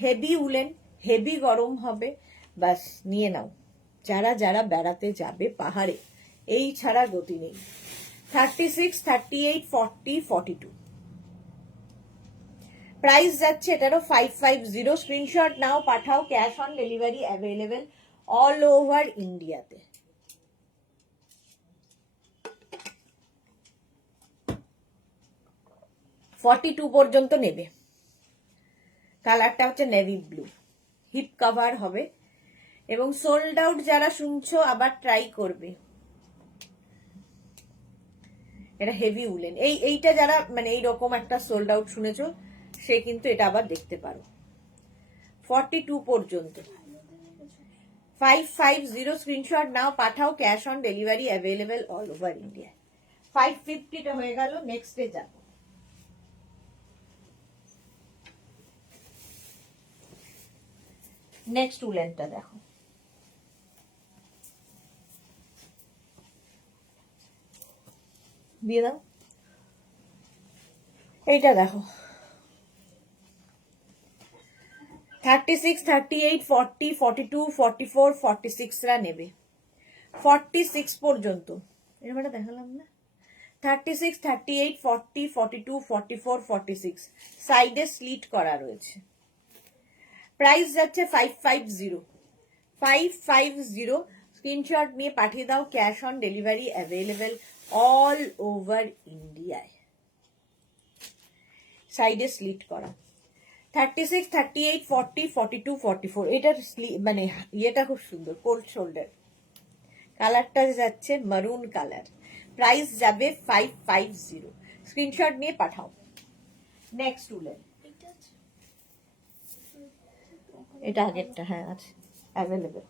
হেভি উলেন, হেভি গরম হবে, বাস নিয়ে নাও। যারা যারা বেড়াতে যাবে পাহাড়ে, এই ছাড়া গতি নেই। 36, 38, 40, 42, প্রাইস যাচ্ছে এটারও 550। স্ক্রিনশট নাও, পাঠাও, cash on delivery available all over ইন্ডিয়াতে। $42 পর্যন্ত নেবে। কালারটা হচ্ছে নেভি ব্লু, হিপ কভার হবে, এবং সোল্ড আউট যারা শুনছো আবার ট্রাই করবে। এটা হেভি উলেন, এইটা যারা মানে এইরকম একটা সোল্ড আউট শুনেছো সে কিন্তু এটা আবার দেখতে পারো। 42 পর্যন্ত 550। স্ক্রিনশট নাও, পাঠাও, cash on delivery available all over India. 550টা হয়ে গেল, নেক্সটে যাবো। নেক্সট উলেনটা দেখো, দিয়ে দাও, এইটা দেখো 36, 38, 40, 42, 44, 46রা নেবে। 46 পর্যন্ত এরকম একটা দেখালাম না। 36, 38, 40, 42, 44, 46 সাইডে স্লিট করা রয়েছে। প্রাইস যাচ্ছে 550 550। স্ক্রিনশট নিয়ে পাঠিয়ে দাও, cash on delivery available all over ইন্ডিয়ায়। সাইডে স্লিট করা 36, 38, 40, 42, 44। এটার মানে ইয়েটা খুব সুন্দর, কোল্ড শোল্ডার। কালারটা যাচ্ছে মারুন কালার। প্রাইস যাবে 550। স্ক্রিনশট নিয়ে পাঠাও। নেক্সট উলেন, এটা আছে? এটা আগেরটা, হ্যাঁ আছে অ্যাভেলেবেল।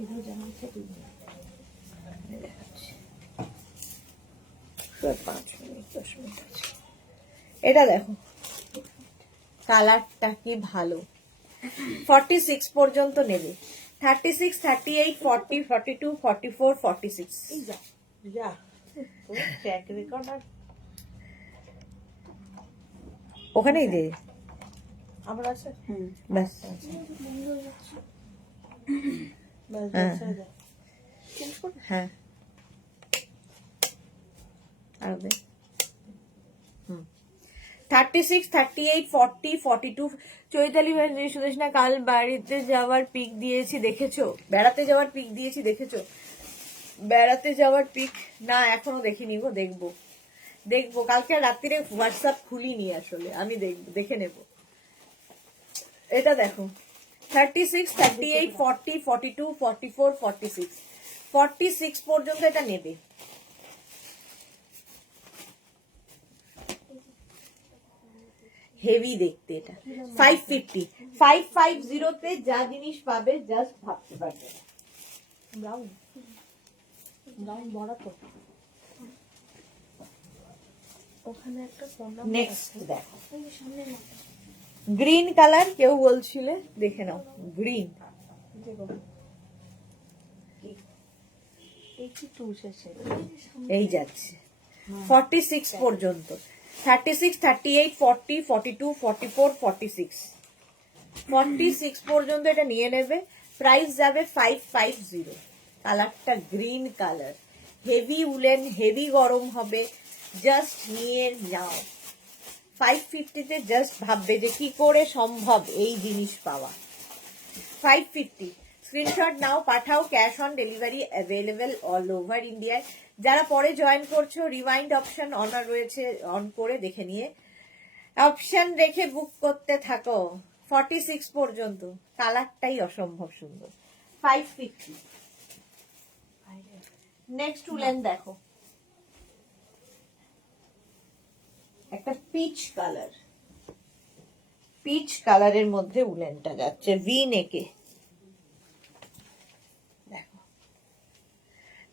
এগুলো জামা আছে, তুই দেখাচ্ছি 5 মিনিট 10 মিনিট আছে। এটা দেখো কালারটা কি ভালো। 46 পর্যন্ত নেবে। 36, 38, 40, 42, 44, 46। এই যা যা তোমার ট্র্যাক রেকর্ড আর ওখানেই দে আবার আছে ব্যাস। বন্ধ হয়ে যাচ্ছে। ব্যাস হ্যাঁ। ছেড়ে দাও। চেঞ্জ করো। হ্যাঁ আর দে। 36, 38, 40, 42। চৈতালি ভাই শুনিস না, কাল বাড়িতে যাওয়ার পিক দিয়েছি দেখেছো? বেড়াতে যাওয়ার পিক দিয়েছি দেখেছো? বেড়াতে যাওয়ার পিক না এখনো দেখিনি গো, দেখবো দেখবো। কালকে রাত্রিরে হোয়াটসঅ্যাপ খুলিনি আসলে, আমি দেখবো, দেখে নেব। এটা দেখো 36, 38, 40, 42, 44, 46। 46 পর্যন্ত এটা নেবে। হেভি দেখতে এটা। 550 550 তে যা জিনিস পাবে জাস্ট ভাবতে পারবে না। ব্রাউন ব্রাউন বড় তো ওখানে একটা ফোন নাম্বার নেক্সট দেখো ওই যে সামনে মাথা। গ্রিন কালার, কেউ বলছিলে, দেখে নাও গ্রিন। দেখো 82 শেষে এই যাচ্ছে 46 পর্যন্ত। 36, 38, 40, 42, 44, 46। 46 পর্যন্ত এটা নিয়ে নেবে। প্রাইস যাবে 550। কালারটা green colour, heavy woollen, heavy গরম হবে। জাস্ট নিয়ে যাও। 550 তে জাস্ট ভাববে যে কি করে সম্ভব এই জিনিস পাওয়া। 550। স্ক্রিনশট নাও, পাঠাও, cash on delivery available all over ইন্ডিয়ায়। যারা পরে জয়েন করছো, রিওয়াইন্ড অপশন অন রয়েছে, অন করে দেখে নিয়ে অপশন রেখে বুক করতে থাকো। 46 পর্যন্ত। কালারটাই অসম্ভব সুন্দর। 550। নেক্সট উলেন দেখো, একটা পিচ কালার। পিচ কালারের মধ্যে উলেনটা যাচ্ছে ভি নেকে। দেখো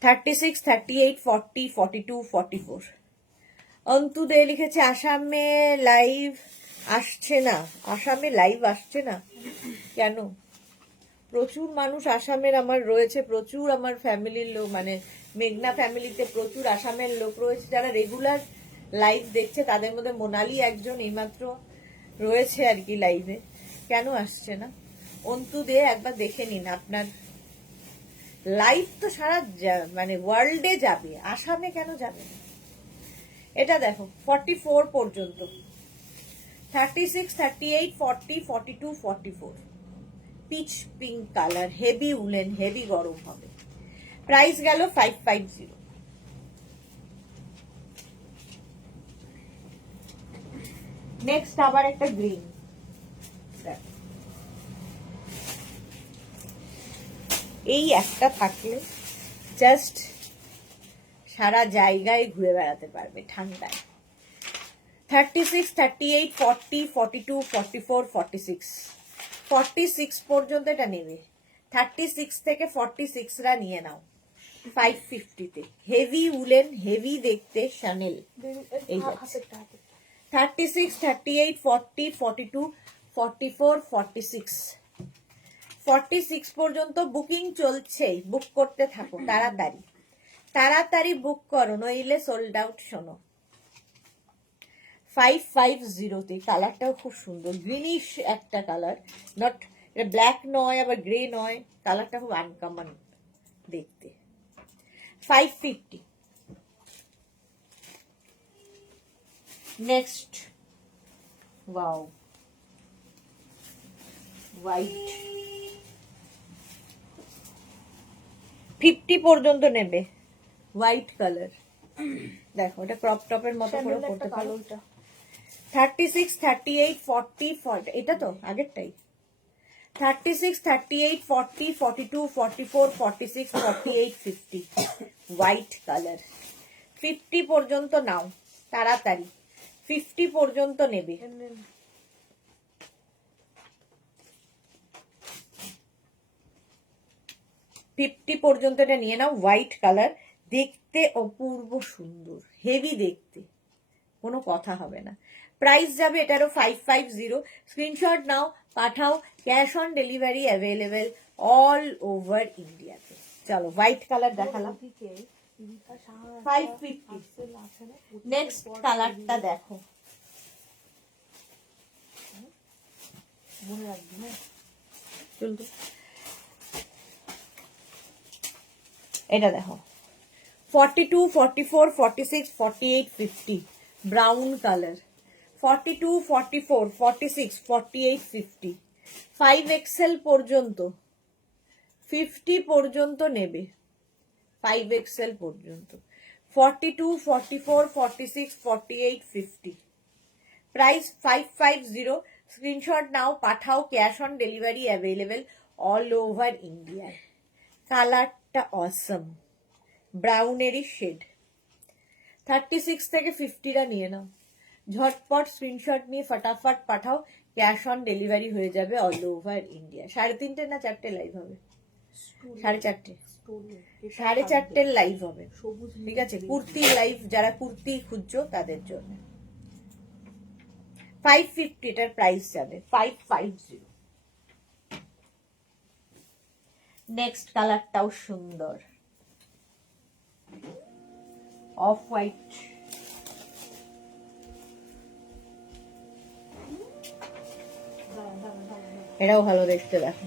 36, 38, 40, 42, 44। অন্তু দে লিখেছে আসামে লাইভ আসছে না। আসামে লাইভ আসছে না কেন? প্রচুর মানুষ আসামের আমার রয়েছে, প্রচুর আমার ফ্যামিলির লোক, মানে মেঘনা ফ্যামিলিতে প্রচুর আসামের লোক রয়েছে যারা রেগুলার লাইভ দেখছে। তাদের মধ্যে মোনালি একজন এইমাত্র রয়েছে আর কি লাইভে। কেন আসছে না? অন্তু দে একবার দেখে নিন। আপনার লাইভ তো সারা মানে ওয়ার্ল্ডে যাবে, আসামে কেন যাবে না? এটা দেখো 44 পর্যন্ত। 36, 38, 40, 42, 44। Pitch pink colour, heavy woollen, heavy গরম হবে। প্রাইস গেল 550। নেক্সট আবার একটা গ্রিন। এই একটা থাকলে জাস্ট সারা জায়গায় ঘুরে বেড়াতে পারবে ঠান্ডায়। 36, 38, 40, 42, 44, 46। 46 পর্যন্ত এটা নেবে। 36 থেকে 46 রা নিয়ে নাও 550 তে। হেভি উলেন, হেভি দেখতে, শ্যানেল। এই যাচ্ছে 36, 38, 40, 42, 44, 46। 46 পর্যন্ত বুকিং চলছে, বুক করতে থাকো তাড়াতাড়ি তাড়াতাড়ি বুক করো, নইলে সোল্ড আউট। শোনো 550 তে। কালারটাও খুব সুন্দর, গ্রিনিশ একটা কালার, নট এটা ব্ল্যাক নয় আবার গ্রে নয়, কালারটা খুব আনকমন দেখতে। 550। নেক্সট ওয়াও, হোয়াইট 50 পর্যন্ত নেবে, হোয়াইট কালার। দেখো এটা ক্রপ টপের মতো করে শ্যানেলের পড়তে একটা পারো। কালো এটা 36, 38, 40, 40 এটা তো আগেরটাই। 36, 38, 40, 42, 44, 46, 48, 50 হোয়াইট কালার। 50 পর্যন্ত নাও তাড়াতাড়ি, 50 পর্যন্ত নেবে। এমনি 50 পর্যন্ত এটা নিয়ে নাও, হোয়াইট কালার, দেখতে অপূর্ব সুন্দর, হেভি দেখতে, কোনো কথা হবে না। প্রাইস যাবে এটারও 550। স্ক্রিনশট নাও, পাঠাও, cash on delivery available all over ইন্ডিয়াতে। চলো হোয়াইট কালার দেখালাম, ওদিকে রিতা সাহা 550। আসল আছে না, নেক্সট কালারটা দেখো, মনে রাখবি না। চলতো এটা দেখো 42, 44, 46, 48, 50 ব্রাউন কালার। 42, 44, 46, 48, 50 5XL পর্যন্ত, 50 পর্যন্ত নেবে, 5XL পর্যন্ত। 42, 44, 46, 48, 50 প্রাইস 550। স্ক্রিনশট নাও, পাঠাও, cash on delivery available all over India. কালারটা অসম, ব্রাউনেরই শেড। 36 থেকে 50টা নিয়ে নাও, ঝটপট স্ক্রিনশট নিয়ে ফটাফট পাঠাও, ক্যাশ অন ডেলিভারি হয়ে যাবে অল ওভার ইন্ডিয়া। 3:30 না 4টে লাইভ হবে? 4:30, 4:30 লাইভ হবে, সবুজ ঠিক আছে? কুর্তি লাইভ, যারা কুর্তি খুঁজছো তাদের জন্য 550 এটার প্রাইস যাবে, 550। নেক্সট কালারটাও সুন্দর, অফ হোয়াইট, এটাও ভালো দেখতে। দেখো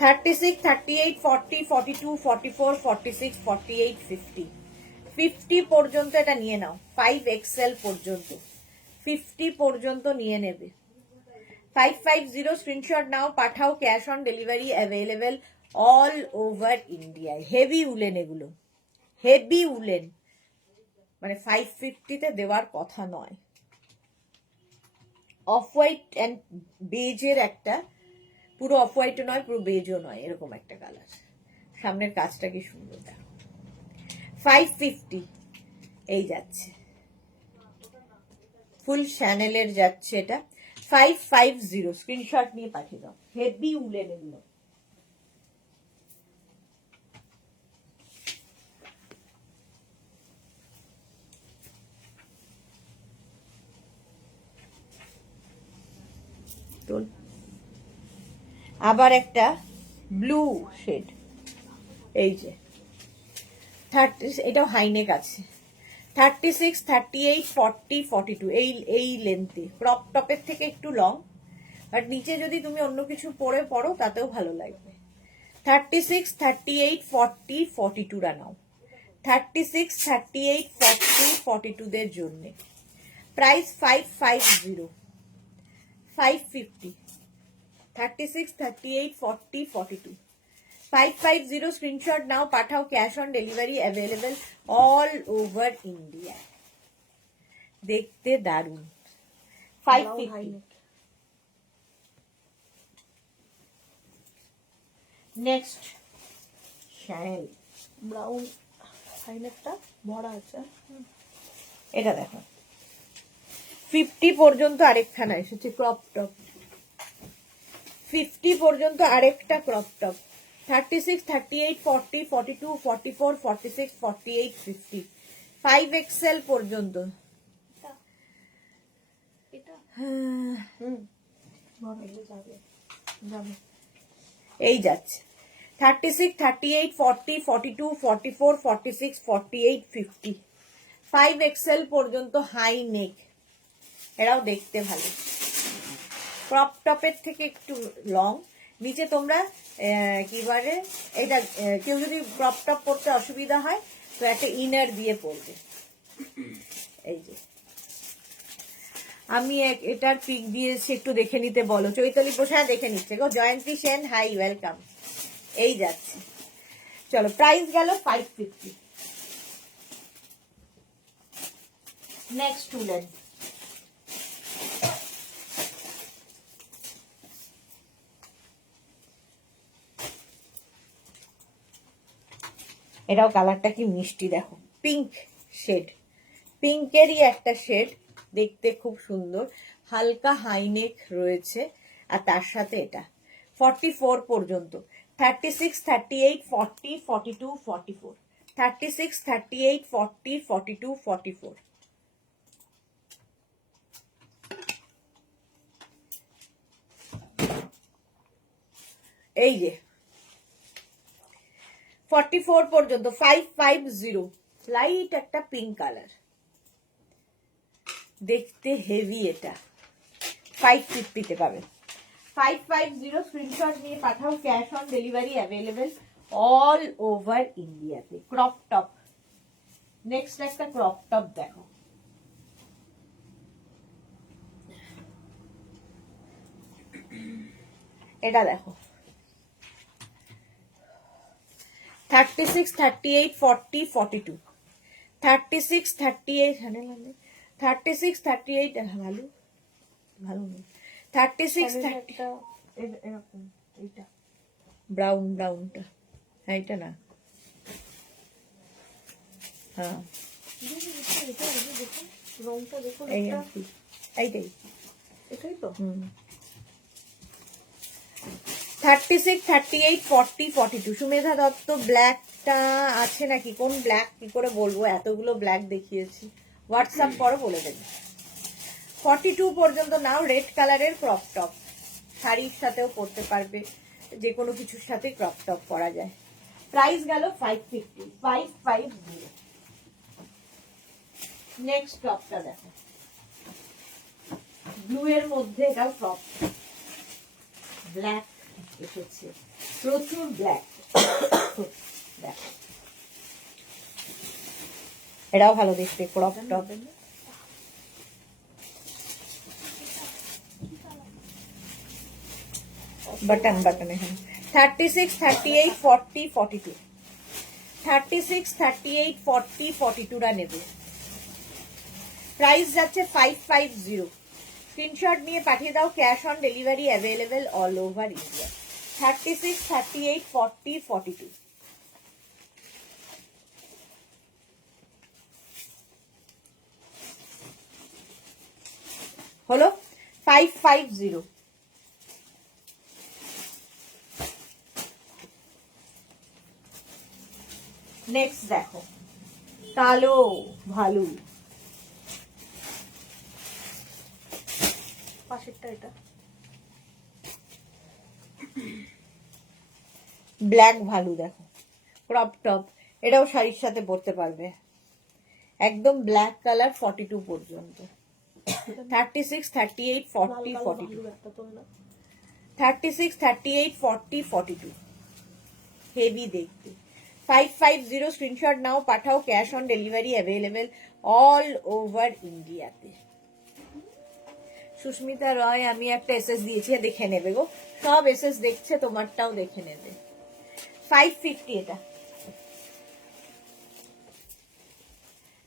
36, 38, 40, 42, 44, 46, 48, 50 50 পর্যন্ত এটা নিয়ে নাও, 5XL পর্যন্ত, 50 পর্যন্ত নিয়ে নেবে। 550 স্ক্রিনশট নাও, পাঠাও, cash on delivery available all over India. Heavy woollen এগুলো, হেভি উলেন, মানে 550-তে দেওয়ার কথা নয়। অফ হোয়াইট অ্যান্ড বেজের একটা, পুরো অফ হোয়াইটও নয় পুরো বেজও নয়, এরকম একটা কালার। সামনের কাজটা কি সুন্দর, দেখো 550 এই যাচ্ছে, ফুল শ্যানেলের যাচ্ছে এটা। 550 স্ক্রিনশট নিয়ে পাঠিয়ে দাও, হেভি উলেন এগুলো। আবার একটা ব্লু শেড, এই যে 30, এটাও হাইনেক আছে। 36, 38, 40, 42 এই লেন্থে, ক্রপ টপের থেকে একটু লং, বাট নিচে যদি তুমি অন্য কিছু পরো তাতেও ভালো লাগবে। 36, 38, 40, 42 রা নাও, 36, 38, 40, 42 দের জন্য। প্রাইস 550, 550, 36, 38, 40, 42 550 স্ক্রিনশট নাও, পাঠাও, cash on delivery available all over India. দেখতে দারুন, 550। নেক্সট শ্যানেল ব্রাউন হাইনেকটা ভরা আছে, এটা দেখো 50 পর্যন্ত আরেকখানা এসেছে ক্রপ টপ, 50 পর্যন্ত আরেকটা ক্রপ টপ। 36, 38, 40, 42, 44, 46, 48, 50 5XL পর্যন্ত। এটা যাবে যাবে। এই যাচ্ছে 36, 38, 40, 42, 44, 46, 48, 50 5XL পর্যন্ত হাই নেক, এরাও দেখতে ভালো, ক্রপ টপের থেকে একটু লং। নিচে তোমরা কি বলে এটা, কেউ যদি ক্রপ টপ পরতে অসুবিধা হয় তো একটা ইনার দিয়ে পরবে, এই যে। আমি এটার পিক দিয়েছি, একটু দেখে নিতে বলো। চৈতালি প্রসাদ দেখে নিচ্ছে গো। জয়ন্তী সেন হাই, ওয়েলকাম। এই যাচ্ছে, চলো প্রাইস গেল 550। নেক্সট উলেন, এটাও কালারটা কি মিষ্টি দেখো, পিঙ্ক শেড, পিঙ্কেরই একটা শেড, দেখতে খুব সুন্দর, হালকা হাইনেক রয়েছে। আর তার সাথে এটা 44 পর্যন্ত, 36, 38, 40, 42, 44, 36, 38, 40, 42, 44। এই যে 44 পর্যন্ত, 550, লাইট একটা পিঙ্ক কালার, দেখতে হেভি। এটা 550 তে পাবে। 550 স্ক্রিনশট নিয়ে পাঠাও, cash on delivery available all over ইন্ডিয়াতে। ক্রপ টপ, নেক্সট একটা ক্রপ টপ দেখো, এটা দেখো 36, 38, 40, 42, 36, 38, 36, 38, ভালো ভালো নেই, 36, 30, এরকম এইটা ব্রাউন ব্রাউনটা, হ্যাঁ এটা না, হ্যাঁ এটা দেখুন, রংটা দেখুন, এই একটা আর কি, এইটাই। এটাই তো। 36, 38, 40, 42। সুমেধা দত্ত, ব্ল্যাকটা আছে নাকি? কোন ব্ল্যাক কি করে বলবো, এতগুলো ব্ল্যাক দেখিয়েছি। হোয়াটসঅ্যাপ করো, বলে দেবে। 42 পর্যন্ত নাও। রেড কালারের ক্রপ টপ, শাড়ির সাথেও পরতে পারবে, যে কোনো কিছুর সাথে ক্রপ টপ পরা যায়। প্রাইস গেল 550, 550। নেক্সট টপটা দেখো, ব্লু এর মধ্যে, এটাও টপ, ব্ল্যাক এসেছে, প্রচুর ব্ল্যাক। দেখো এটাও ভালো দেখতে, ক্রপ টপ। बटन बटन है। 36, 38, 40, 42, 36, 38, 40, 42 টা নেবে। প্রাইস যাচ্ছে 550। স্ক্রিনশট নিয়ে পাঠিয়ে দাও, cash on delivery available all over India. 36, 38, 40, 42। হলো 550। নেক্সট দেখো, কালো ভালু, পাশেরটা এটা ব্ল্যাক ভালু দেখো, ক্রপ টপ, এটাও শাড়ির সাথে পরতে পারবে। একদম ব্ল্যাক কালার, 42 পর্যন্ত। 36, 38, 40, 42, 36, 38, 40, 42। হেভি দেখতে। 550 স্ক্রিনশট নাও, পাঠাও, cash on delivery available all over ইন্ডিয়াতে। সুস্মিতা রয়, আমি একটা এসএস দিয়েছি, দেখে নেবে গো, সব এসএস দেখছে, তোমারটাও দেখে নেবে। 550 এটা।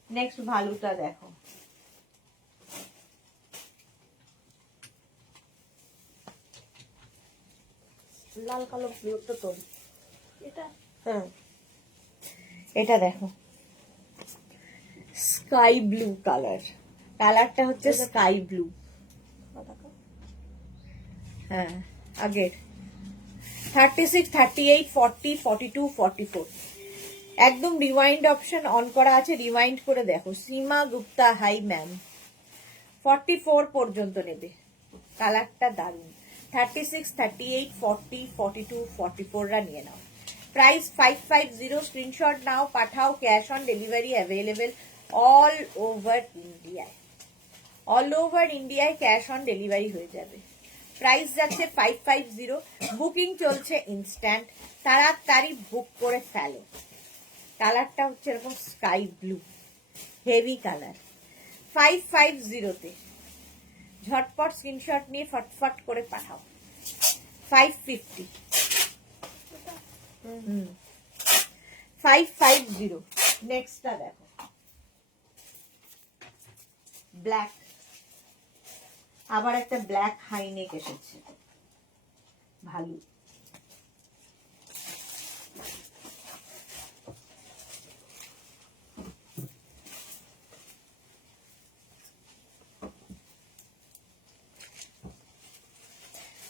নেক্সট ভালুটা দেখো, লাল কালো ব্লুটা তো এটা, হ্যাঁ এটা দেখো স্কাই ব্লু কালার, কালারটা হচ্ছে স্কাই ব্লু। হ্যাঁ আগের 36, 38, 40, 42, 44। একদম রিওয়াইন্ড অপশন অন করা আছে, রিওয়াইন্ড করে দেখো। সীমা গুপ্তা হাই ম্যাম, 44 পর্যন্ত নেবে, কালারটা দারুন। 36, 38, 40, 42, 44 রা নিয়ে নাও। প্রাইস 550। স্ক্রিনশট নাও, পাঠাও, cash on delivery available all over ইন্ডিয়ায়। অল ওভার ইন্ডিয়ায় ক্যাশ অন ডেলিভারি হয়ে যাবে। প্রাইস যাচ্ছে 550। বুকিং চলছে ইনস্ট্যান্ট, তাড়াতাড়ি বুক করে ফেলো। কালারটা হচ্ছে এরকম স্কাই ব্লু, হেভি কালার। 550 তে ঝটপট স্ক্রিনশট নিয়ে ফটফট করে পাঠাও। 550 550। নেক্সটটা দেখো, ব্ল্যাক, আবার একটা ব্ল্যাক হাই নেক এসেছে, ভালো।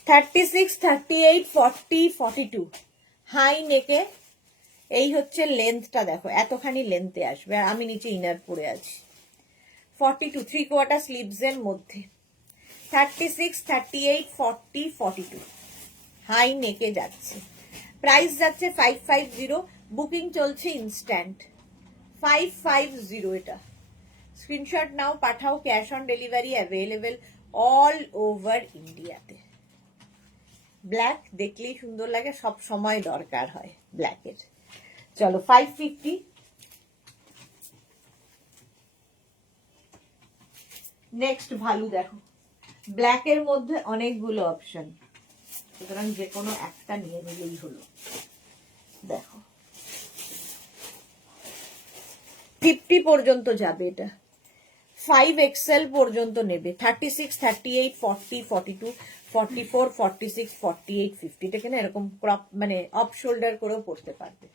থার্টি সিক্স, 38, 40, 42 হাই নেকে। এই হচ্ছে লেন্থটা, দেখো এতখানি লেন্থে আসবে, আর আমি নিচে ইনার পরে আছি। 42 3/4 স্লিভস এর মধ্যে। 36, 38, 40, 42 হাই নেকে যাচ্ছে। প্রাইস যাচ্ছে 550। বুকিং চলছে ইনস্ট্যান্ট। 550 এটা। স্ক্রিনশট নাও, পাঠাও। Cash on delivery available all over ইন্ডিয়াতে। ব্ল্যাক দেখলেই সুন্দর লাগে, সব সময় দরকার হয় ব্ল্যাকের। চলো 550। নেক্সট ভালো, দেখো ব্ল্যাকের মধ্যে অনেকগুলো অপশন, সুতরাং যে কোনো একটা নিয়ে নিলেই হলো। দেখো 50 পর্যন্ত যাবে এটা, 5XL পর্যন্ত নেবে। 36, 38, 40, 42, 44, 46, 48, 50 এটাকে না এরকম ক্রপ মানে অফ শোল্ডার করেও পড়তে পারবে।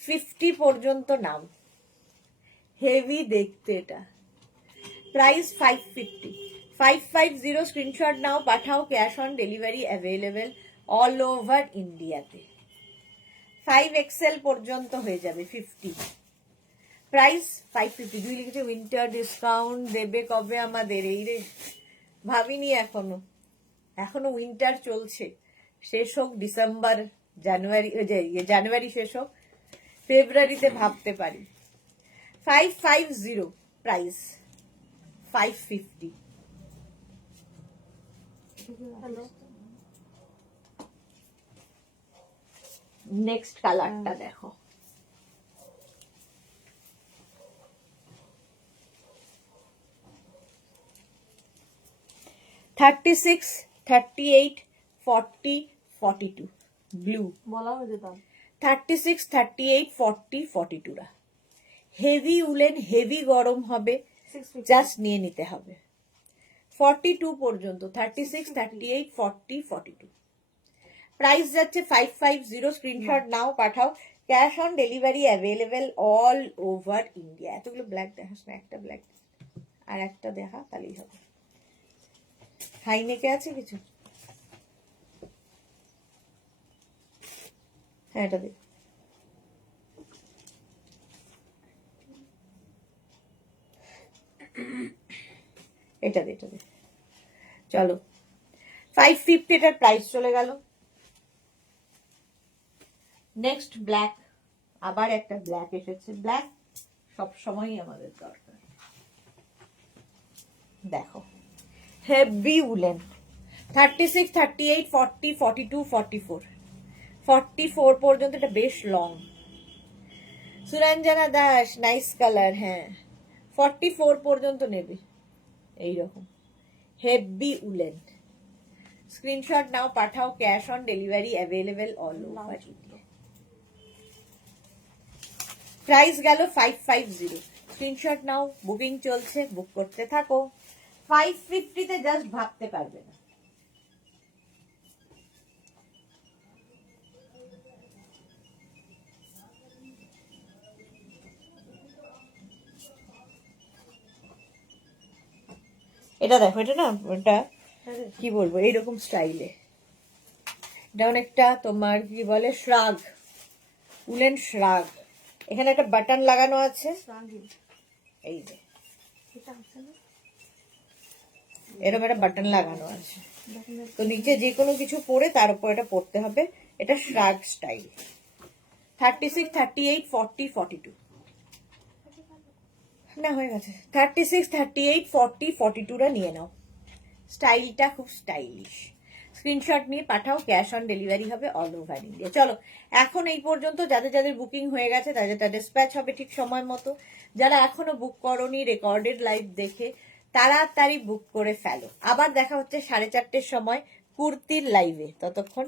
50 পর্যন্ত নাম, হেভি দেখতে এটা। প্রাইস 550। 550 স্ক্রিনশট নাও, পাঠাও। Cash on delivery available all over ইন্ডিয়াতে। 5XL পর্যন্ত হয়ে যাবে 50। প্রাইস 550। দুই লিখেছে উইন্টার ডিসকাউন্ট দেবে কবে আমাদের, এই রে ভাবিনি এখনো উইন্টার চলছে, শেষ হোক ডিসেম্বর, জানুয়ারি, জানুয়ারি শেষ হোক, ফেব্রুয়ারিতে ভাবতে পারি। 550 প্রাইস, 550। নেক্সট কালারটা দেখো, থার্টি সিক্স, 38, 40, 42 ব্লু। বলা হয়েছে দাম 36, 38, 40, 42 রা হেভি উলেন, হেভি গরম হবে, 650 জাস্ট নিয়ে নিতে হবে। 42 পর্যন্ত, 36, 38, 40, 42 প্রাইস যাচ্ছে 550। স্ক্রিনশট নাও, পাঠাও। Cash on delivery available all over India. এতগুলো ব্ল্যাক দেখাস না, একটা ব্ল্যাক আর একটা দেখা তাহলেই হবে। হাই নেকে আছে কিছু, হ্যাঁ এটা দেখ, এটা দে, এটা দে। চলো 550 এটার প্রাইস চলে গেল। নেক্সট ব্ল্যাক, আবার একটা ব্ল্যাক এসেছে। ব্ল্যাক সব সময়ই আমাদের দরকার। দেখো হেভি উলেন, 36, 38, 40, 42, 44 44 পর্যন্ত, এটা বেশ long. Suranjana Das, nice colour. হ্যাঁ 44 পর্যন্ত নেবে এইরকম হেভি উলেন। স্ক্রিনশট নাও, পাঠাও। Cash on delivery available all over India. Price গেল 550। স্ক্রিনশট নাও, বুকিং চলছে, বুক করতে থাকো। 550 তে জাস্ট ভাবতে পারবে না। এটা দেখো, এটা না এটা কি বলবো, এইরকম স্টাইলে, এটা অনেকটা তোমার কি বলে শ্রাগ, উলেন শ্রাগ। এখানে একটা বাটন লাগানো আছে, রাঙ্গিন এই যে এটা আছে না এরকম একটা বাটন লাগানো আছে, দেখেন তো নিচে যে কোনো কিছু পরে তার উপর এটা পড়তে হবে। এটা শ্রাগ স্টাইল। 36, 38, 40, 42 না হয়ে গেছে। 36, 38, 40, 42 রা নিয়ে নাও। স্টাইলটা খুব স্টাইলিশ। স্ক্রিনশট নিয়ে পাঠাও। ক্যাশ অন ডেলিভারি হবে অল ওভার ইন্ডিয়া। চলো এখন এই পর্যন্ত যাদের যাদের বুকিং হয়ে গেছে তাদের ডিসপ্যাচ হবে ঠিক সময় মতো। যারা এখনো বুক করনি, রেকর্ডেড লাইভ দেখে তাড়াতাড়ি বুক করে ফেলো। আবার দেখা হচ্ছে 4:30 সময় কুর্তির লাইভে। ততক্ষণ